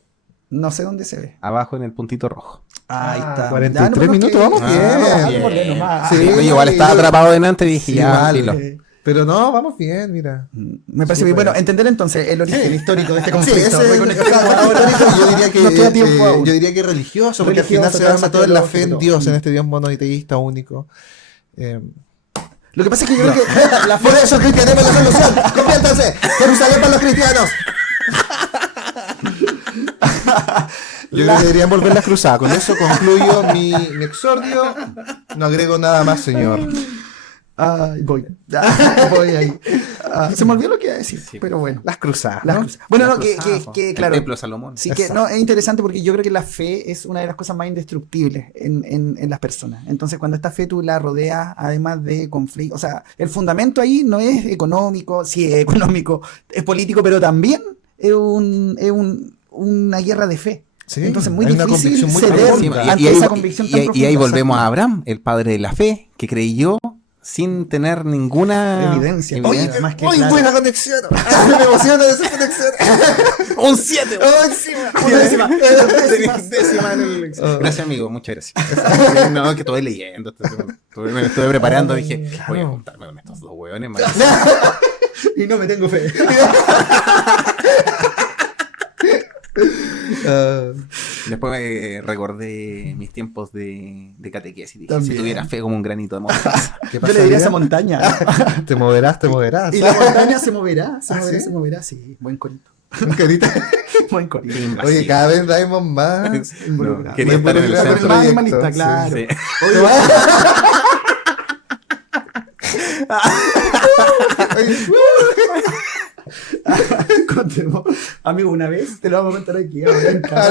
No sé dónde se ve. Abajo en el puntito rojo. Ahí está. 43 Ya, no, pero minutos, que- vamos Ah, bien. por leer nomás. Sí. Oye, igual estaba yo- atrapado delante y dije, Sí, ya, igual. filo. Pero no, vamos bien, mira. Me parece Súper. bien. Bueno, entender entonces el origen histórico de este Sí, conflicto. ese es Reconectamos el ahora. histórico, yo diría que, No queda tiempo aún. yo diría que religioso, porque al Religioso, final se basa tema todo en la fe en teológico. Dios, en este Dios monoteísta único. Lo que pasa es que yo creo que la Por eso cristianismo es la solución. Conviértanse. Jerusalén para los cristianos. Yo creo que deberían volver las cruzadas. Con eso concluyo mi exordio. No agrego nada más, señor. voy. Voy ahí. Se me olvidó lo que iba a decir, Sí. pero bueno. Las cruzadas. Las ¿no? cruzadas. Bueno, Las no, que cruzadas, po. claro. El templo de Salomón. Sí, que no, es interesante porque yo creo que la fe es una de las cosas más indestructibles en las personas. Entonces, cuando esta fe tú la rodeas, además de conflicto, o sea, el fundamento ahí no es económico, sí es económico, es político, pero también es una guerra de fe. Sí, Entonces, muy hay una difícil convicción muy ceder profunda. ante esa convicción tan y ahí profunda. volvemos a Abraham, el padre de la fe, que creyó sin tener ninguna Evidencia. Oye, Más que muy claro. buena conexión. Me emociona de esa conexión. ¡Un 7! Una décima. Gracias, amigo, muchas gracias. No, que estoy leyendo. Me estuve preparando. Dije, voy a juntarme con estos dos hueones. man. Y no me tengo fe. Después recordé mis tiempos de catequesis. Dije, También. si tuviera fe como un granito de mostaza. ¿Qué Yo le diría a esa pasaría? montaña. Te moverás, te moverás. Y la montaña se moverá, se ¿Ah, moverá, sí? se moverá, sí. Buen corito. Carita. Buen corito. Oye, cada vez Daimon más. No, quería Muy estar en el involucrado centro. Más proyecto, animalista, sí. claro. Sí. Contemos. Amigo, una vez, te lo vamos a contar aquí. Ahora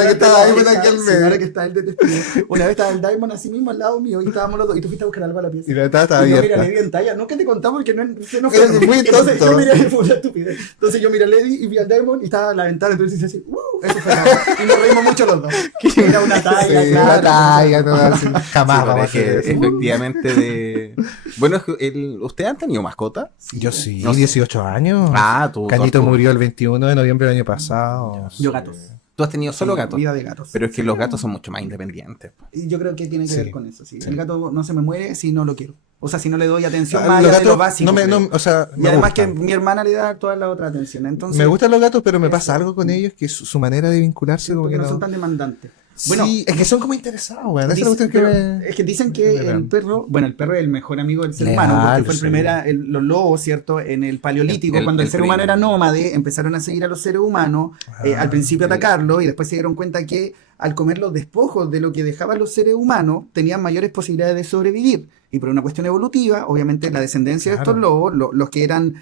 que está Diamond aquí al medio. Ahora que está el de testigo. Una vez estaba el Diamond así mismo al lado mío y estábamos los dos. Y tú fuiste a buscar algo a la pieza. Y la ventana estaba Y yo abierta. miré a Lady en talla. Nunca te contamos porque no fue. Eres muy Entonces tonto. yo miré, fue una estupidez. Entonces yo miré a Lady y vi al Diamond y estaba en la ventana. Entonces hice así. Eso fue nada. Y nos reímos mucho los dos. Era una talla, Sí, claro. la talla, no, así, jamás Sí, vamos a pero es que hacer eso. efectivamente de... Bueno, es que ¿ustedes han tenido mascota? Yo sí, No sé. 18 años. Tú. Canito tú- murió el 21 de noviembre del año pasado. Yo gatos. Tú has tenido solo gatos. Vida de gatos. Pero es que los gatos son mucho más independientes. Y yo creo que tiene que Sí. ver con eso. Sí. El gato no se me muere si no lo quiero. O sea, si no le doy atención Ah, más los allá de lo gatos básico. no me, creo. no, o sea, Y me además que gustan. mi hermana le da toda la otra atención. Entonces, Me gustan los gatos, pero me Eso. pasa algo con ellos que su manera de vincularse siento como que que no son no. tan demandantes. Bueno, Sí, es que son como interesados, weón. Esa es la Dicen, cuestión que pero me... es que dicen que que me el dan. perro, bueno, el perro es el mejor amigo del ser Leal, humano, porque fue el sí. primera, los lobos, ¿cierto? En el paleolítico, cuando el ser humano era nómade, empezaron a seguir a los seres humanos, al principio a atacarlos y después se dieron cuenta que al comer los despojos de lo que dejaban los seres humanos, tenían mayores posibilidades de sobrevivir. Y por una cuestión evolutiva, obviamente la descendencia de estos Claro. lobos, los que eran,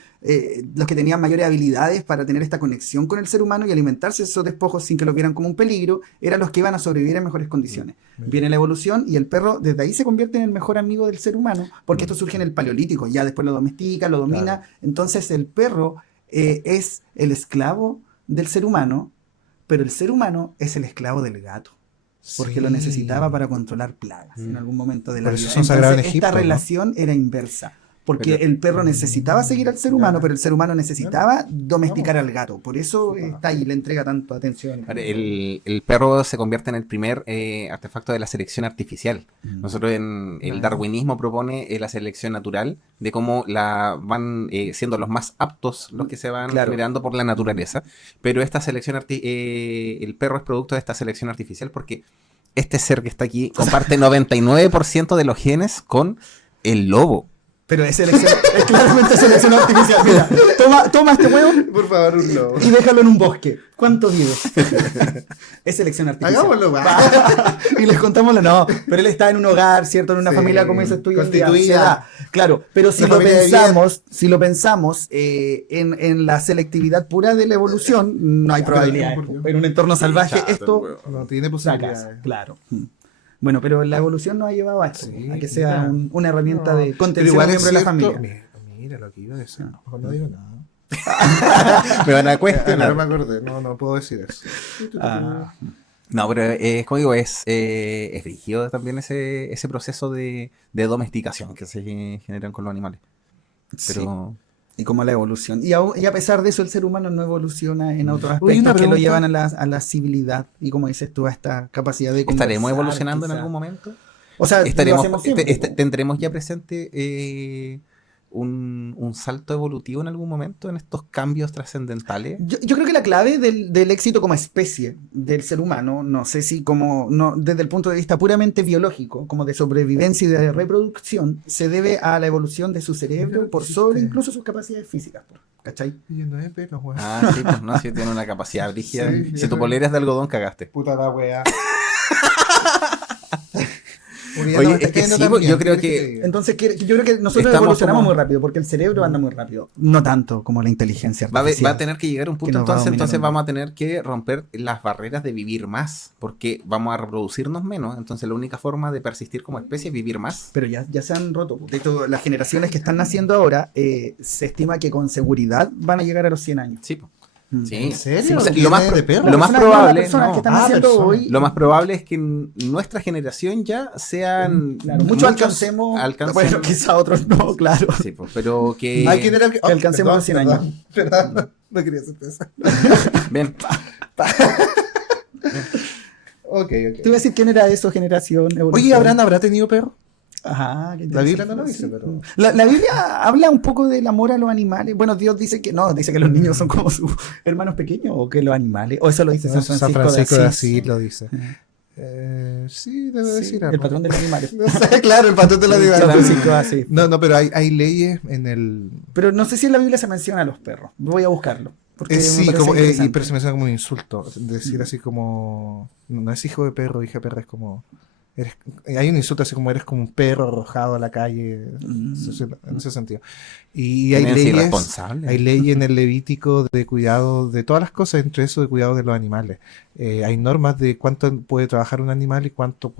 los que tenían mayores habilidades para tener esta conexión con el ser humano y alimentarse de esos despojos sin que lo vieran como un peligro, eran los que iban a sobrevivir en mejores condiciones. Viene la evolución y el perro desde ahí se convierte en el mejor amigo del ser humano, porque esto surge en el paleolítico, ya después lo domestica, lo domina. Claro. Entonces el perro es el esclavo del ser humano, pero el ser humano es el esclavo del gato. Porque lo Sí. necesitaba para controlar plagas en algún momento de la Por eso vida. son sagrados en Entonces, Egipto, esta ¿no? relación era inversa. Porque Pero- el perro necesitaba seguir al ser humano, pero el ser humano necesitaba domesticar al gato. Por eso está ahí, le entrega tanto atención. El perro se convierte en el primer artefacto de la selección artificial. Nosotros en el darwinismo propone la selección natural, de cómo la van siendo los más aptos los que se van Claro. generando por la naturaleza. Pero esta selección el perro es producto de esta selección artificial porque este ser que está aquí comparte 99% de los genes con el lobo. Pero es claramente selección artificial. Mira, toma este huevo Por favor, un lobo. y déjalo en un bosque. ¿Cuánto vive? Es selección artificial. Hagámoslo, va. Y les contamos no, pero él está en un hogar, ¿cierto? En una Sí, familia como dices tú hoy en día, constituida. se da. Claro, pero si Una lo familia de pensamos, en la selectividad pura de la evolución, no hay probabilidad. En un entorno salvaje, chato, esto weón. No tiene sacas. posibilidades. Claro. Bueno, pero la evolución nos ha llevado a esto, Sí, a que sea mira. una herramienta No, de pero contención igual de es miembro de la cierto. familia. Mira lo que iba a decir. Mejor no digo nada. Me van a Ahora cuestionar. me acordé. No puedo decir eso. Ah, No, pero como digo, es rígido también ese proceso de domesticación que se generan con los animales. Pero y como la evolución. Y a pesar de eso, el ser humano no evoluciona en otros Oye, aspectos una que lo pregunta. llevan a la civilidad. Y como dices tú, a esta capacidad de ¿estaremos conversar, evolucionando en quizá. algún momento? O sea, ¿Estaremos, lo hacemos siempre, po. ¿Tendremos ya presente un salto evolutivo en algún momento en estos cambios trascendentales? Yo creo que la clave del éxito como especie del ser humano, no sé si desde el punto de vista puramente biológico, como de sobrevivencia y de reproducción, se debe a la evolución de su cerebro por sobre incluso sus capacidades físicas. ¿Cachai? Lleno de pelos, weón. Ah, sí, pues no, si tiene una capacidad brígida. Sí, Si tu polera es de algodón, cagaste. Puta la weá. Oye, es que sí, yo creo que- Entonces, yo creo que nosotros Estamos evolucionamos como- muy rápido, porque el cerebro anda muy rápido. No tanto como la inteligencia Va artificial. a tener que llegar un que punto nos va a dominar entonces un poco. vamos a tener que romper las barreras de vivir más, porque vamos a reproducirnos menos, entonces la única forma de persistir como especie es vivir más. Pero ya se han roto. De hecho, las generaciones que están naciendo ahora, se estima que con seguridad van a llegar a los 100 años. Sí, po. Mm. Sí. ¿En serio? Sí, o sea, ¿Tiene lo más, de perro? lo más Personas- probable, personas no. que están Ah, naciendo personas. hoy, Lo más probable es que nuestra generación ya sean claro, muchos alcancemos, bueno, quizá otros no, claro. Sí, pues, pero que Hay que tener que... Que alcancemos los 100 años. Perdón, no quería hacer eso. ven, Ok. Te iba a decir quién era eso, generación. Oye, evolución. ¿Abraham habrá tenido perro? Ajá, qué La Biblia no lo interesante, dice, sí. pero... La Biblia habla un poco del amor a los animales. Bueno, Dios dice que no, dice que los niños son como sus hermanos pequeños o que los animales. O eso lo dice No, San Francisco de Asís. lo dice. Sí, debe Sí, decir el algo. patrón de los animales. No sé, claro, el patrón de los San animales. Francisco de Asís. No, pero hay leyes en el... Pero no sé si en la Biblia se menciona a los perros. Voy a buscarlo. Porque me sí, parece como, interesante. pero se menciona como un insulto. Decir así como... No es hijo de perro, hija de perra, es como... hay un insulto así como eres como un perro arrojado a la calle, en ese sentido. Y hay tenencia leyes, irresponsable. hay leyes en el Levítico de cuidado de todas las cosas, entre eso de cuidado de los animales. Hay normas de cuánto puede trabajar un animal y cuánto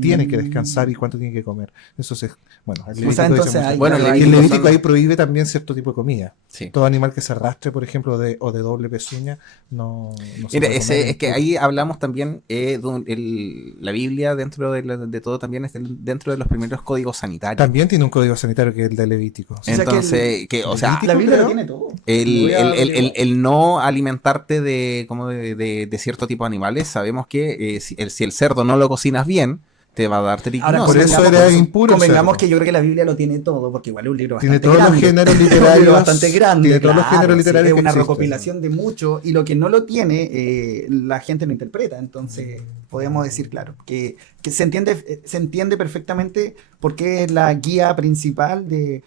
tiene que descansar y cuánto tiene que comer. Eso es, bueno, el O sea, Levítico dice entonces mucho. hay- Bueno, hay- Y el Levítico son- ahí prohíbe también cierto tipo de comida. Sí. Todo animal que se arrastre, por ejemplo, o de doble pezuña, no se Mira, puede comer. es que ahí hablamos también la Biblia dentro de todo también es dentro de los primeros códigos sanitarios. También tiene un código sanitario que es el de Levítico. sea que Entonces, o sea, la Biblia lo creo. tiene todo. el no alimentarte de cierto tipo de animales, sabemos que si el cerdo no lo cocinas bien, te va a dar Ahora, triquinosis. por eso convengamos era que- impuro el Convengamos cerdo. que yo creo que la Biblia lo tiene todo, porque igual es un libro Tiene bastante todos los grande. géneros Es un literarios. libro bastante grande. Tiene todos los géneros claro, literarios sí, que es una existen. recopilación de mucho, y lo que no lo tiene, la gente lo interpreta. Entonces, podemos decir, claro, que se entiende perfectamente por qué es la guía principal de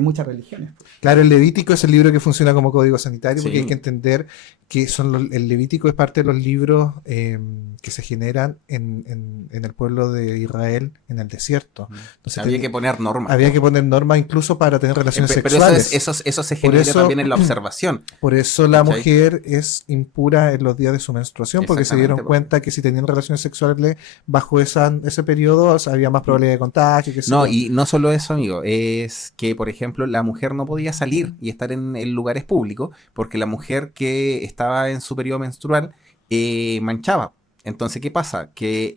muchas religiones. Claro, el Levítico es el libro que funciona como código sanitario, porque Sí. hay que entender que el Levítico es parte de los libros que se generan en el pueblo de Israel en el desierto. Entonces Había que poner normas. había que poner normas incluso para tener relaciones Pero sexuales. eso se Por genera eso- también en la observación. Por eso la ¿Cachai? mujer es impura en los días de su menstruación, porque se dieron Exactamente, po. cuenta que si tenían relaciones sexuales bajo ese periodo había más probabilidad de contagio. Que No, y no solo eso, amigo, es que, por ejemplo, la mujer no podía salir y estar en lugares públicos porque la mujer que estaba en su periodo menstrual manchaba. Entonces, ¿qué pasa? Que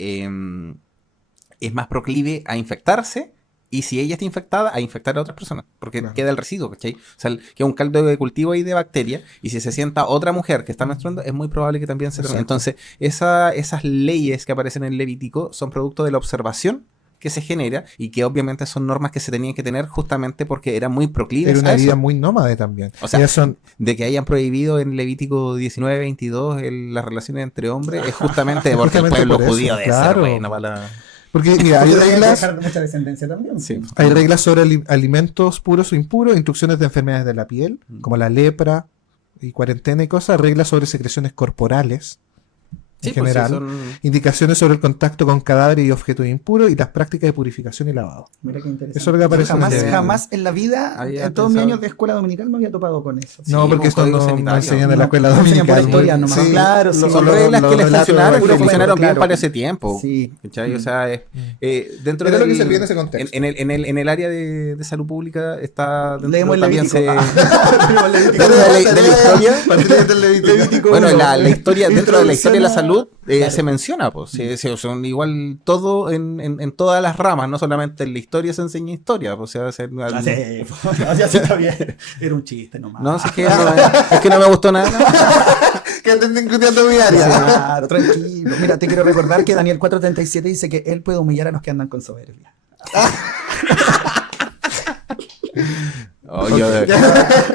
es más proclive a infectarse y si ella está infectada, a infectar a otras personas, porque Claro. queda el residuo, ¿cachai? O sea, queda un caldo de cultivo ahí de bacterias y si se sienta otra mujer que está menstruando, es muy probable que también se transmita. Exacto. Entonces, esas leyes que aparecen en el Levítico son producto de la observación que se genera y que obviamente son normas que se tenían que tener justamente porque eran muy proclives Era una a eso. vida muy nómade también. O sea, Ellas son De que hayan prohibido en Levítico 19-22 las relaciones entre hombres es justamente porque el Justamente pueblo por eso, judío debe ser claro. bueno para la... porque mira, hay Porque tenía que reglas. dejar mucha descendencia también. Sí. Hay reglas sobre alimentos puros o impuros, instrucciones de enfermedades de la piel, como la lepra y cuarentena y cosas, reglas sobre secreciones corporales en Sí, pues, general, sí, son- indicaciones sobre el contacto con cadáveres y objetos impuros y las prácticas de purifición y lavado. Mira qué interesante. Eso es lo que aparece Jamás, en el- jamás en la vida, Había en todos mis pensado- años de escuela dominical, me había topado con eso. Sí, No, porque con esto código no sanitario. enseñan en la escuela No, enseñan dominical. pura historia nomás. Claro, sí. son Son reglas que les relatos funcionaron, pero evangélicos. funcionaron bien Claro. para ese tiempo. Sí. ¿Cachai? O sea, dentro Era lo que del- servía en ese contexto. en el área de salud pública está dentro Leemos el también Levítico. se- Leemos el Levítico. Dentro de la historia, Partiendo del Levítico. bueno, uno. la historia dentro de la historia de la Introducción salud a- claro. se menciona, pues, son igual todo en todas las ramas, no solamente en la historia se enseña historia, pues, o sea, Así está bien. Era un chiste nomás. no, si es que es que no me gustó nada. Que te estén cruteando mi área. Claro, tranquilo. Mira, te quiero recordar que Daniel 4:37 dice que él puede humillar a los que andan con soberbia. Oh,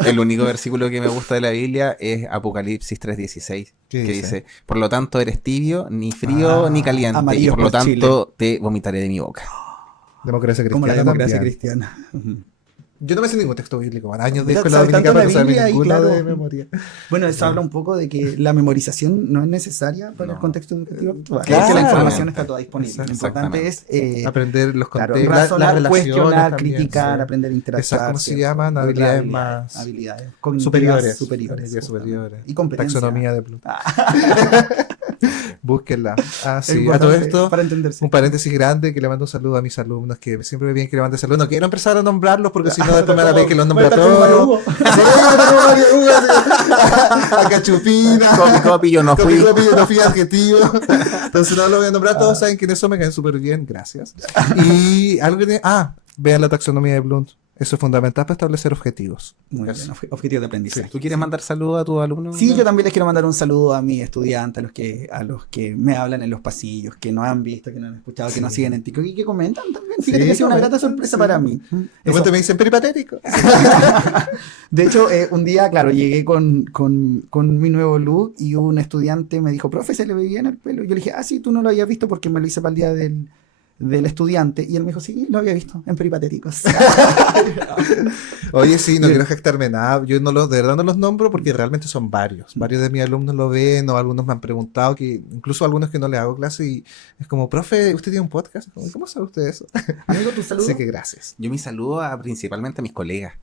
el único versículo que me gusta de la Biblia es Apocalipsis 3:16, ¿Qué que dice? dice, por lo tanto eres tibio, ni frío ni caliente, y amarillo por lo por tanto te vomitaré de mi boca. Democracia Como la cristiana. democracia también. cristiana. Yo no me sé ningún texto bíblico, man. Años de Mira, escuela sabe tanto dominical para la no saber Biblia y ninguno claro. de memoria. Bueno, eso habla un poco de que la memorización no es necesaria para el contexto educativo actual. Claro. Es que la información está toda disponible. Lo Exactamente. importante es Aprender los claro, contextos, las razonar, relaciones cuestionar, también, criticar, sí. aprender a interactuar. Exacto, ¿cómo se ¿cierto? llaman? Lograr Habilidades más habilidades cognitivas superiores. superiores. Habilidades superiores. Y competencia. Taxonomía de Bloom. Búsquenla. Ah, Es sí. A importante todo esto, para entenderse. un paréntesis grande que le mando un saludo a mis alumnos que siempre me piden que le mande saludos. No quiero empezar a nombrarlos porque si no después me van a pedir que los nombre a todos. A Cachupina. Copi, yo no fui. Copi, no fui adjetivo. Entonces no lo voy a nombrar. Todos saben que en eso me caen súper bien. Gracias. Y algo que... vean la taxonomía de Bloom. Eso es fundamental para establecer objetivos. Muy bien, objetivo de aprendizaje. ¿Tú quieres mandar saludos a tus alumnos? Sí, yo también les quiero mandar un saludo a mis estudiantes, a los que me hablan en los pasillos, que no han visto, que no han escuchado, que nos siguen en TikTok y que comentan también. Fíjate Sí, que ha sido una comentan, grata sorpresa sí. para mí. Después Eso. te me dicen peripatético. De hecho, un día, claro, llegué con mi nuevo look y un estudiante me dijo, profe, se le ve bien el pelo. Yo le dije, sí, tú no lo habías visto porque me lo hice para el día del estudiante. Y él me dijo, sí, lo había visto en peripatéticos. Oye, sí, no quiero jactarme nada. Yo de verdad no los nombro porque realmente son varios. Varios de mis alumnos lo ven o algunos me han preguntado, que incluso algunos que no le hago clase y es como, profe, ¿usted tiene un podcast? ¿Cómo sabe usted eso? Amigo, tu saludo. Así que gracias. Yo mi saludo principalmente a mis colegas.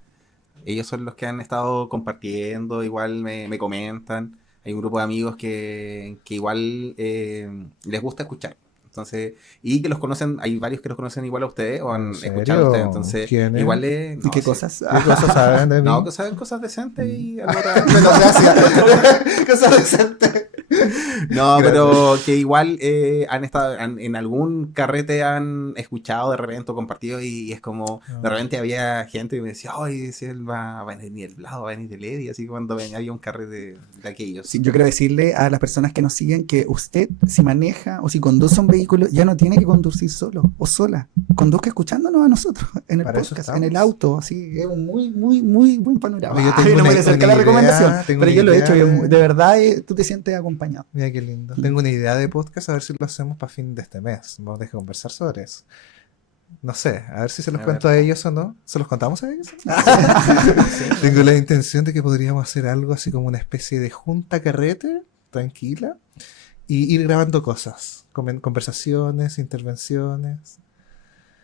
Ellos son los que han estado compartiendo, igual me comentan. Hay un grupo de amigos que igual les gusta escuchar. Entonces, y que los conocen, hay varios que los conocen igual a ustedes o han ¿En serio? escuchado a ustedes. Entonces, ¿Quiénes? igual ¿Y qué cosas? ¿Qué cosas saben de mí? No, que saben cosas decentes y algo raro. Bueno, gracias. Cosas decentes. No, pero que igual han estado en algún carrete, han escuchado de repente o compartido y es como, de repente había gente que me decía, ay, si él va a venir el Vlado, va a venir el Eddie, así cuando había un carrete de aquellos. Sí, yo quiero decirle a las personas que nos siguen que usted, si maneja o si conduce un vehículo, ya no tiene que conducir solo o sola. Conduzca escuchándonos a nosotros en el Para eso podcast, estamos. en el auto. Así es un muy, muy, muy buen panorama. Oye, yo tengo Ay, no una- me acerca una la idea, recomendación, tengo pero una yo lo he idea hecho y de- de verdad tú te sientes acompañado. Mira qué lindo. Tengo una idea de podcast, a ver si lo hacemos para fin de este mes. Vamos a dejar conversar sobre eso. No sé, a ver si se los A cuento ver. a ellos o no. ¿Se los contamos a ellos? Tengo la intención de que podríamos hacer algo así como una especie de junta carrete, tranquila, y ir grabando cosas, conversaciones, intervenciones.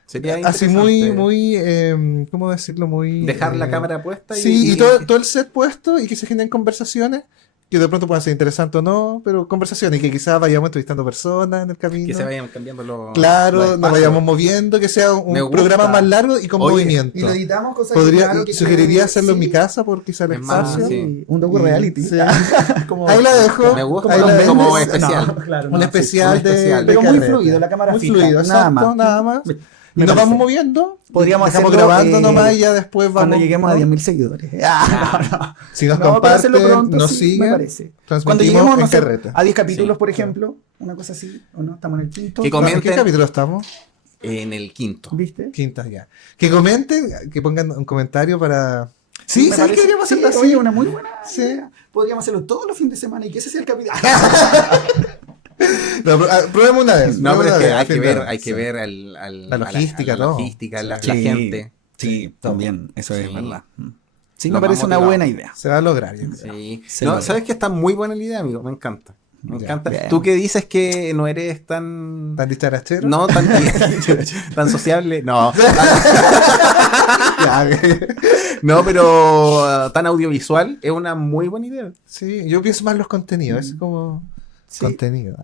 Sería Así muy, interesante muy, ¿cómo decirlo? Muy... dejar la cámara puesta Sí, y todo el set puesto y que se generen conversaciones que de pronto puedan ser interesantes o no, pero conversaciones y que quizás vayamos entrevistando personas en el camino. que se vayan cambiando los Claro, los nos espacios. vayamos moviendo, que sea Me un gusta. programa más largo y con Oye, movimiento. Y lo editamos cosas Podría, claro, que sugeriría se- hacerlo en mi sí. casa por quizá el Es más, espacio. sí. Un docu-reality. Sí. Como- Ahí la dejo. Me gusta Ahí la dejo. como especial. No, claro, Un no, especial un de, especial. de Pero muy carrete. fluido, la cámara muy fija, fluido, nada exacto, más. nada más. Me- Y me nos parece. vamos moviendo. Podríamos dejamos hacerlo, grabando nomás y ya después vamos. Cuando lleguemos a ¿no? 10.000 seguidores. Ah, Si nos no, para comparten, hacerlo pronto, nos sí, siguen, me parece. transmitimos Cuando lleguemos en no sé, carrete. a 10 capítulos, Sí, por ejemplo, una cosa así, ¿o no? Estamos en el quinto. Que ¿En qué comenten. capítulo estamos? En el quinto. ¿Viste? Quinta ya. Que comenten, que pongan un comentario para. Sí, Me ¿sabes qué parece- queríamos hacerlo así? Oye, una muy buena Sí. idea. Podríamos hacerlo todos los fines de semana y que ese sea el capítulo. No, probemos una vez. No, pero es probemos una que vez, hay al que fin ver, de- hay que sí. ver La logística, la todo. logística, la Sí. gente. Sí, también, eso es Sí. verdad. Sí, Nos me parece vamos una motivados. buena idea. Se va a lograr, yo creo. Sí. Se No, logra. ¿sabes que está muy buena la idea, amigo? Me encanta. Me Ya, encanta. bien. Tú que dices que no eres tan... ¿Tan dicharachero? No, tan, tan sociable. No. Ya, No, pero tan audiovisual. Es una muy buena idea. sí, yo pienso más en los contenidos. Es como. Sí. Contenido.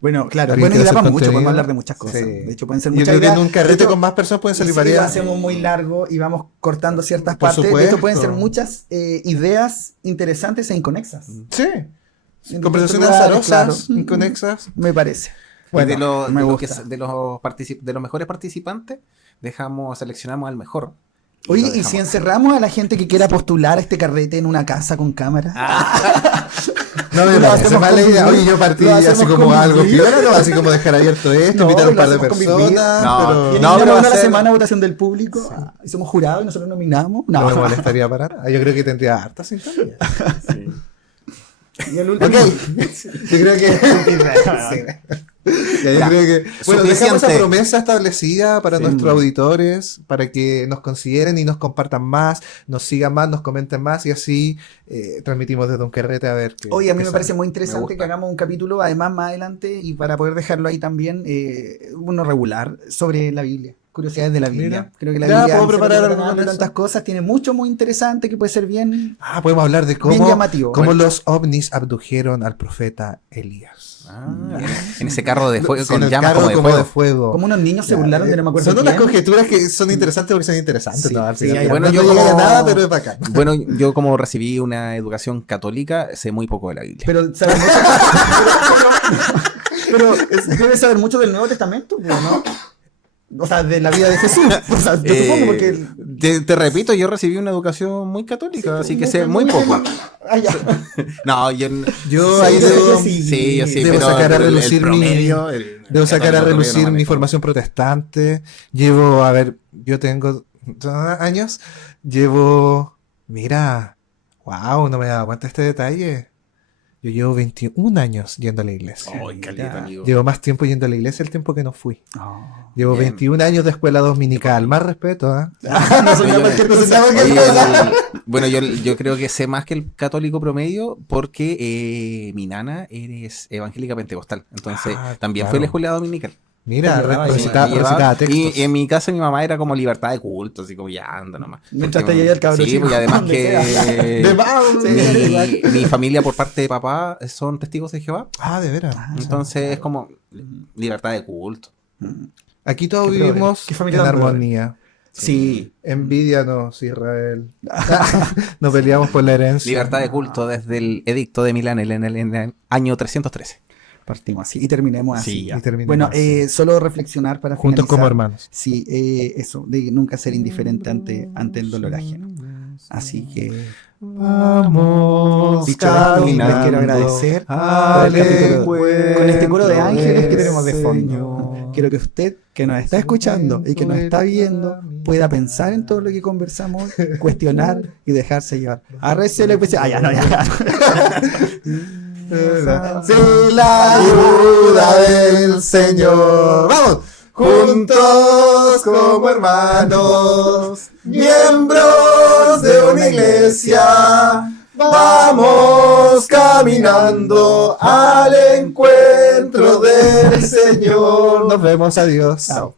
Bueno, claro, ¿Alguien bueno, y quiere da hacer para mucho, contenido? podemos hablar de muchas cosas. Sí. De hecho, pueden ser Yo muchas creo que ideas. en un carrete De hecho, con más personas pueden salir y si lo varias. hacemos muy largo y vamos cortando ciertas Por partes. De hecho, pueden ser supuesto. muchas ideas interesantes e inconexas. Sí. En Conversaciones distintos lugares, azarosas, claro. inconexas. Me parece. Bueno, me de, lo gusta. de los mejores participantes, seleccionamos al mejor. Oye, lo ¿y si dejamos. encerramos a la gente que quiera postular a este carrete en una casa con cámara? No me Lo parece hacemos mala idea. convivir. Oye, yo partí Lo así hacemos como algo convivir. piola, ¿no? Así como dejar abierto esto, No, invitar a un lo par de hacemos convivir. personas. No, pero Y no, eliminamos pero va a una ser- semana votación del público. Y somos jurados y nosotros nominamos. no No, me molestaría para nada. Yo creo que tendría harta sintonía. Y el último. Ok, yo creo que. Ya, yo Ya. creo que. Bueno, dejamos Suficiente. esa promesa establecida para Sí. nuestros auditores, para que nos consideren y nos compartan más, nos sigan más, nos comenten más y así transmitimos desde un carrete a ver qué. Oye, a mí qué me sale. parece muy Me interesante gusta. que hagamos un capítulo, además más adelante, y para poder dejarlo ahí también, uno regular sobre la Biblia. Curiosidades de la Biblia. Mira. Creo que la Ya, Biblia puedo se preparar trata algo con de eso. tantas cosas, tiene mucho muy interesante que puede ser bien, Ah, podemos hablar de bien cómo, llamativo. cómo los ovnis abdujeron al profeta Elías. En ese carro de fuego, Sí, con en el llamas carro como de fuego. fuego. Como unos niños se Ya, burlaron de no me acuerdo Son unas quién. conjeturas que son interesantes porque son interesantes. Sí, ¿no? Al sí, final, hay- bueno, no yo llega como- a nada, pero es bacán. Bueno, yo como recibí una educación católica, sé muy poco de la Biblia. Pero sabes mucho, pero debes saber mucho del Nuevo Testamento, pues, ¿no? O sea, de la vida de Jesús. O sea, yo supongo porque... Te repito, yo recibí una educación muy católica, así que sé muy poco. Ah, ya. No, yo Yo Sí, ahí yo sé debo, que sí. sí, yo sí, debo pero sacar a el relucir promedio, debo sacar a católico relucir promedio no mi manejo. formación protestante. Llevo, a ver, yo tengo años. Llevo, mira, wow, no me he dado cuenta de este detalle. Yo llevo 21 años yendo a la iglesia. Ay, caleta, amigo. Llevo más tiempo yendo a la iglesia el tiempo que no fui. Oh. Llevo Bien. 21 años de escuela dominical. Más respeto, ¿ah? No soy Oye, cualquier no cosa. soy cualquier Oye, cosa. bueno, yo creo que sé más que el católico promedio porque mi nana es evangélica pentecostal. Entonces Ah, también claro. fue a la escuela dominical. Mira, Te llevaba ahí. recitaba, Me llevaba- recitaba textos. y en mi casa mi mamá era como libertad de culto, así como ya anda nomás. Mientras Porque- te llegue el cabrón Sí, chico, pues, y además donde que De más, mi familia por parte de papá son testigos de Jehová. Ah, de veras. Entonces es como libertad de culto. Aquí todos Qué progre. vivimos Qué familia en tan progre. armonía. Sí. Envídianos, Israel. Nos peleamos por la herencia. Libertad de culto desde el edicto de Milán en el año 313. Partimos así y terminemos así. Sí, ya. Y terminemos Bueno, así. solo reflexionar para Juntos finalizar. como hermanos. Sí, eso, de nunca ser indiferente ante el dolor ajeno. Así que, Vamos dicho esto, les caminando quiero agradecer al por el capítulo con este coro de encuentro ángeles que del tenemos de fondo. Señor. Quiero que usted, que nos está escuchando y que nos está viendo, pueda pensar en todo lo que conversamos, cuestionar y dejarse llevar. Arrece la especie. Ah, ya no, ya. Sin la ayuda del Señor. ¡Vamos! Juntos como hermanos, miembros de una iglesia, vamos caminando al encuentro del Señor. Nos vemos, adiós. Chao.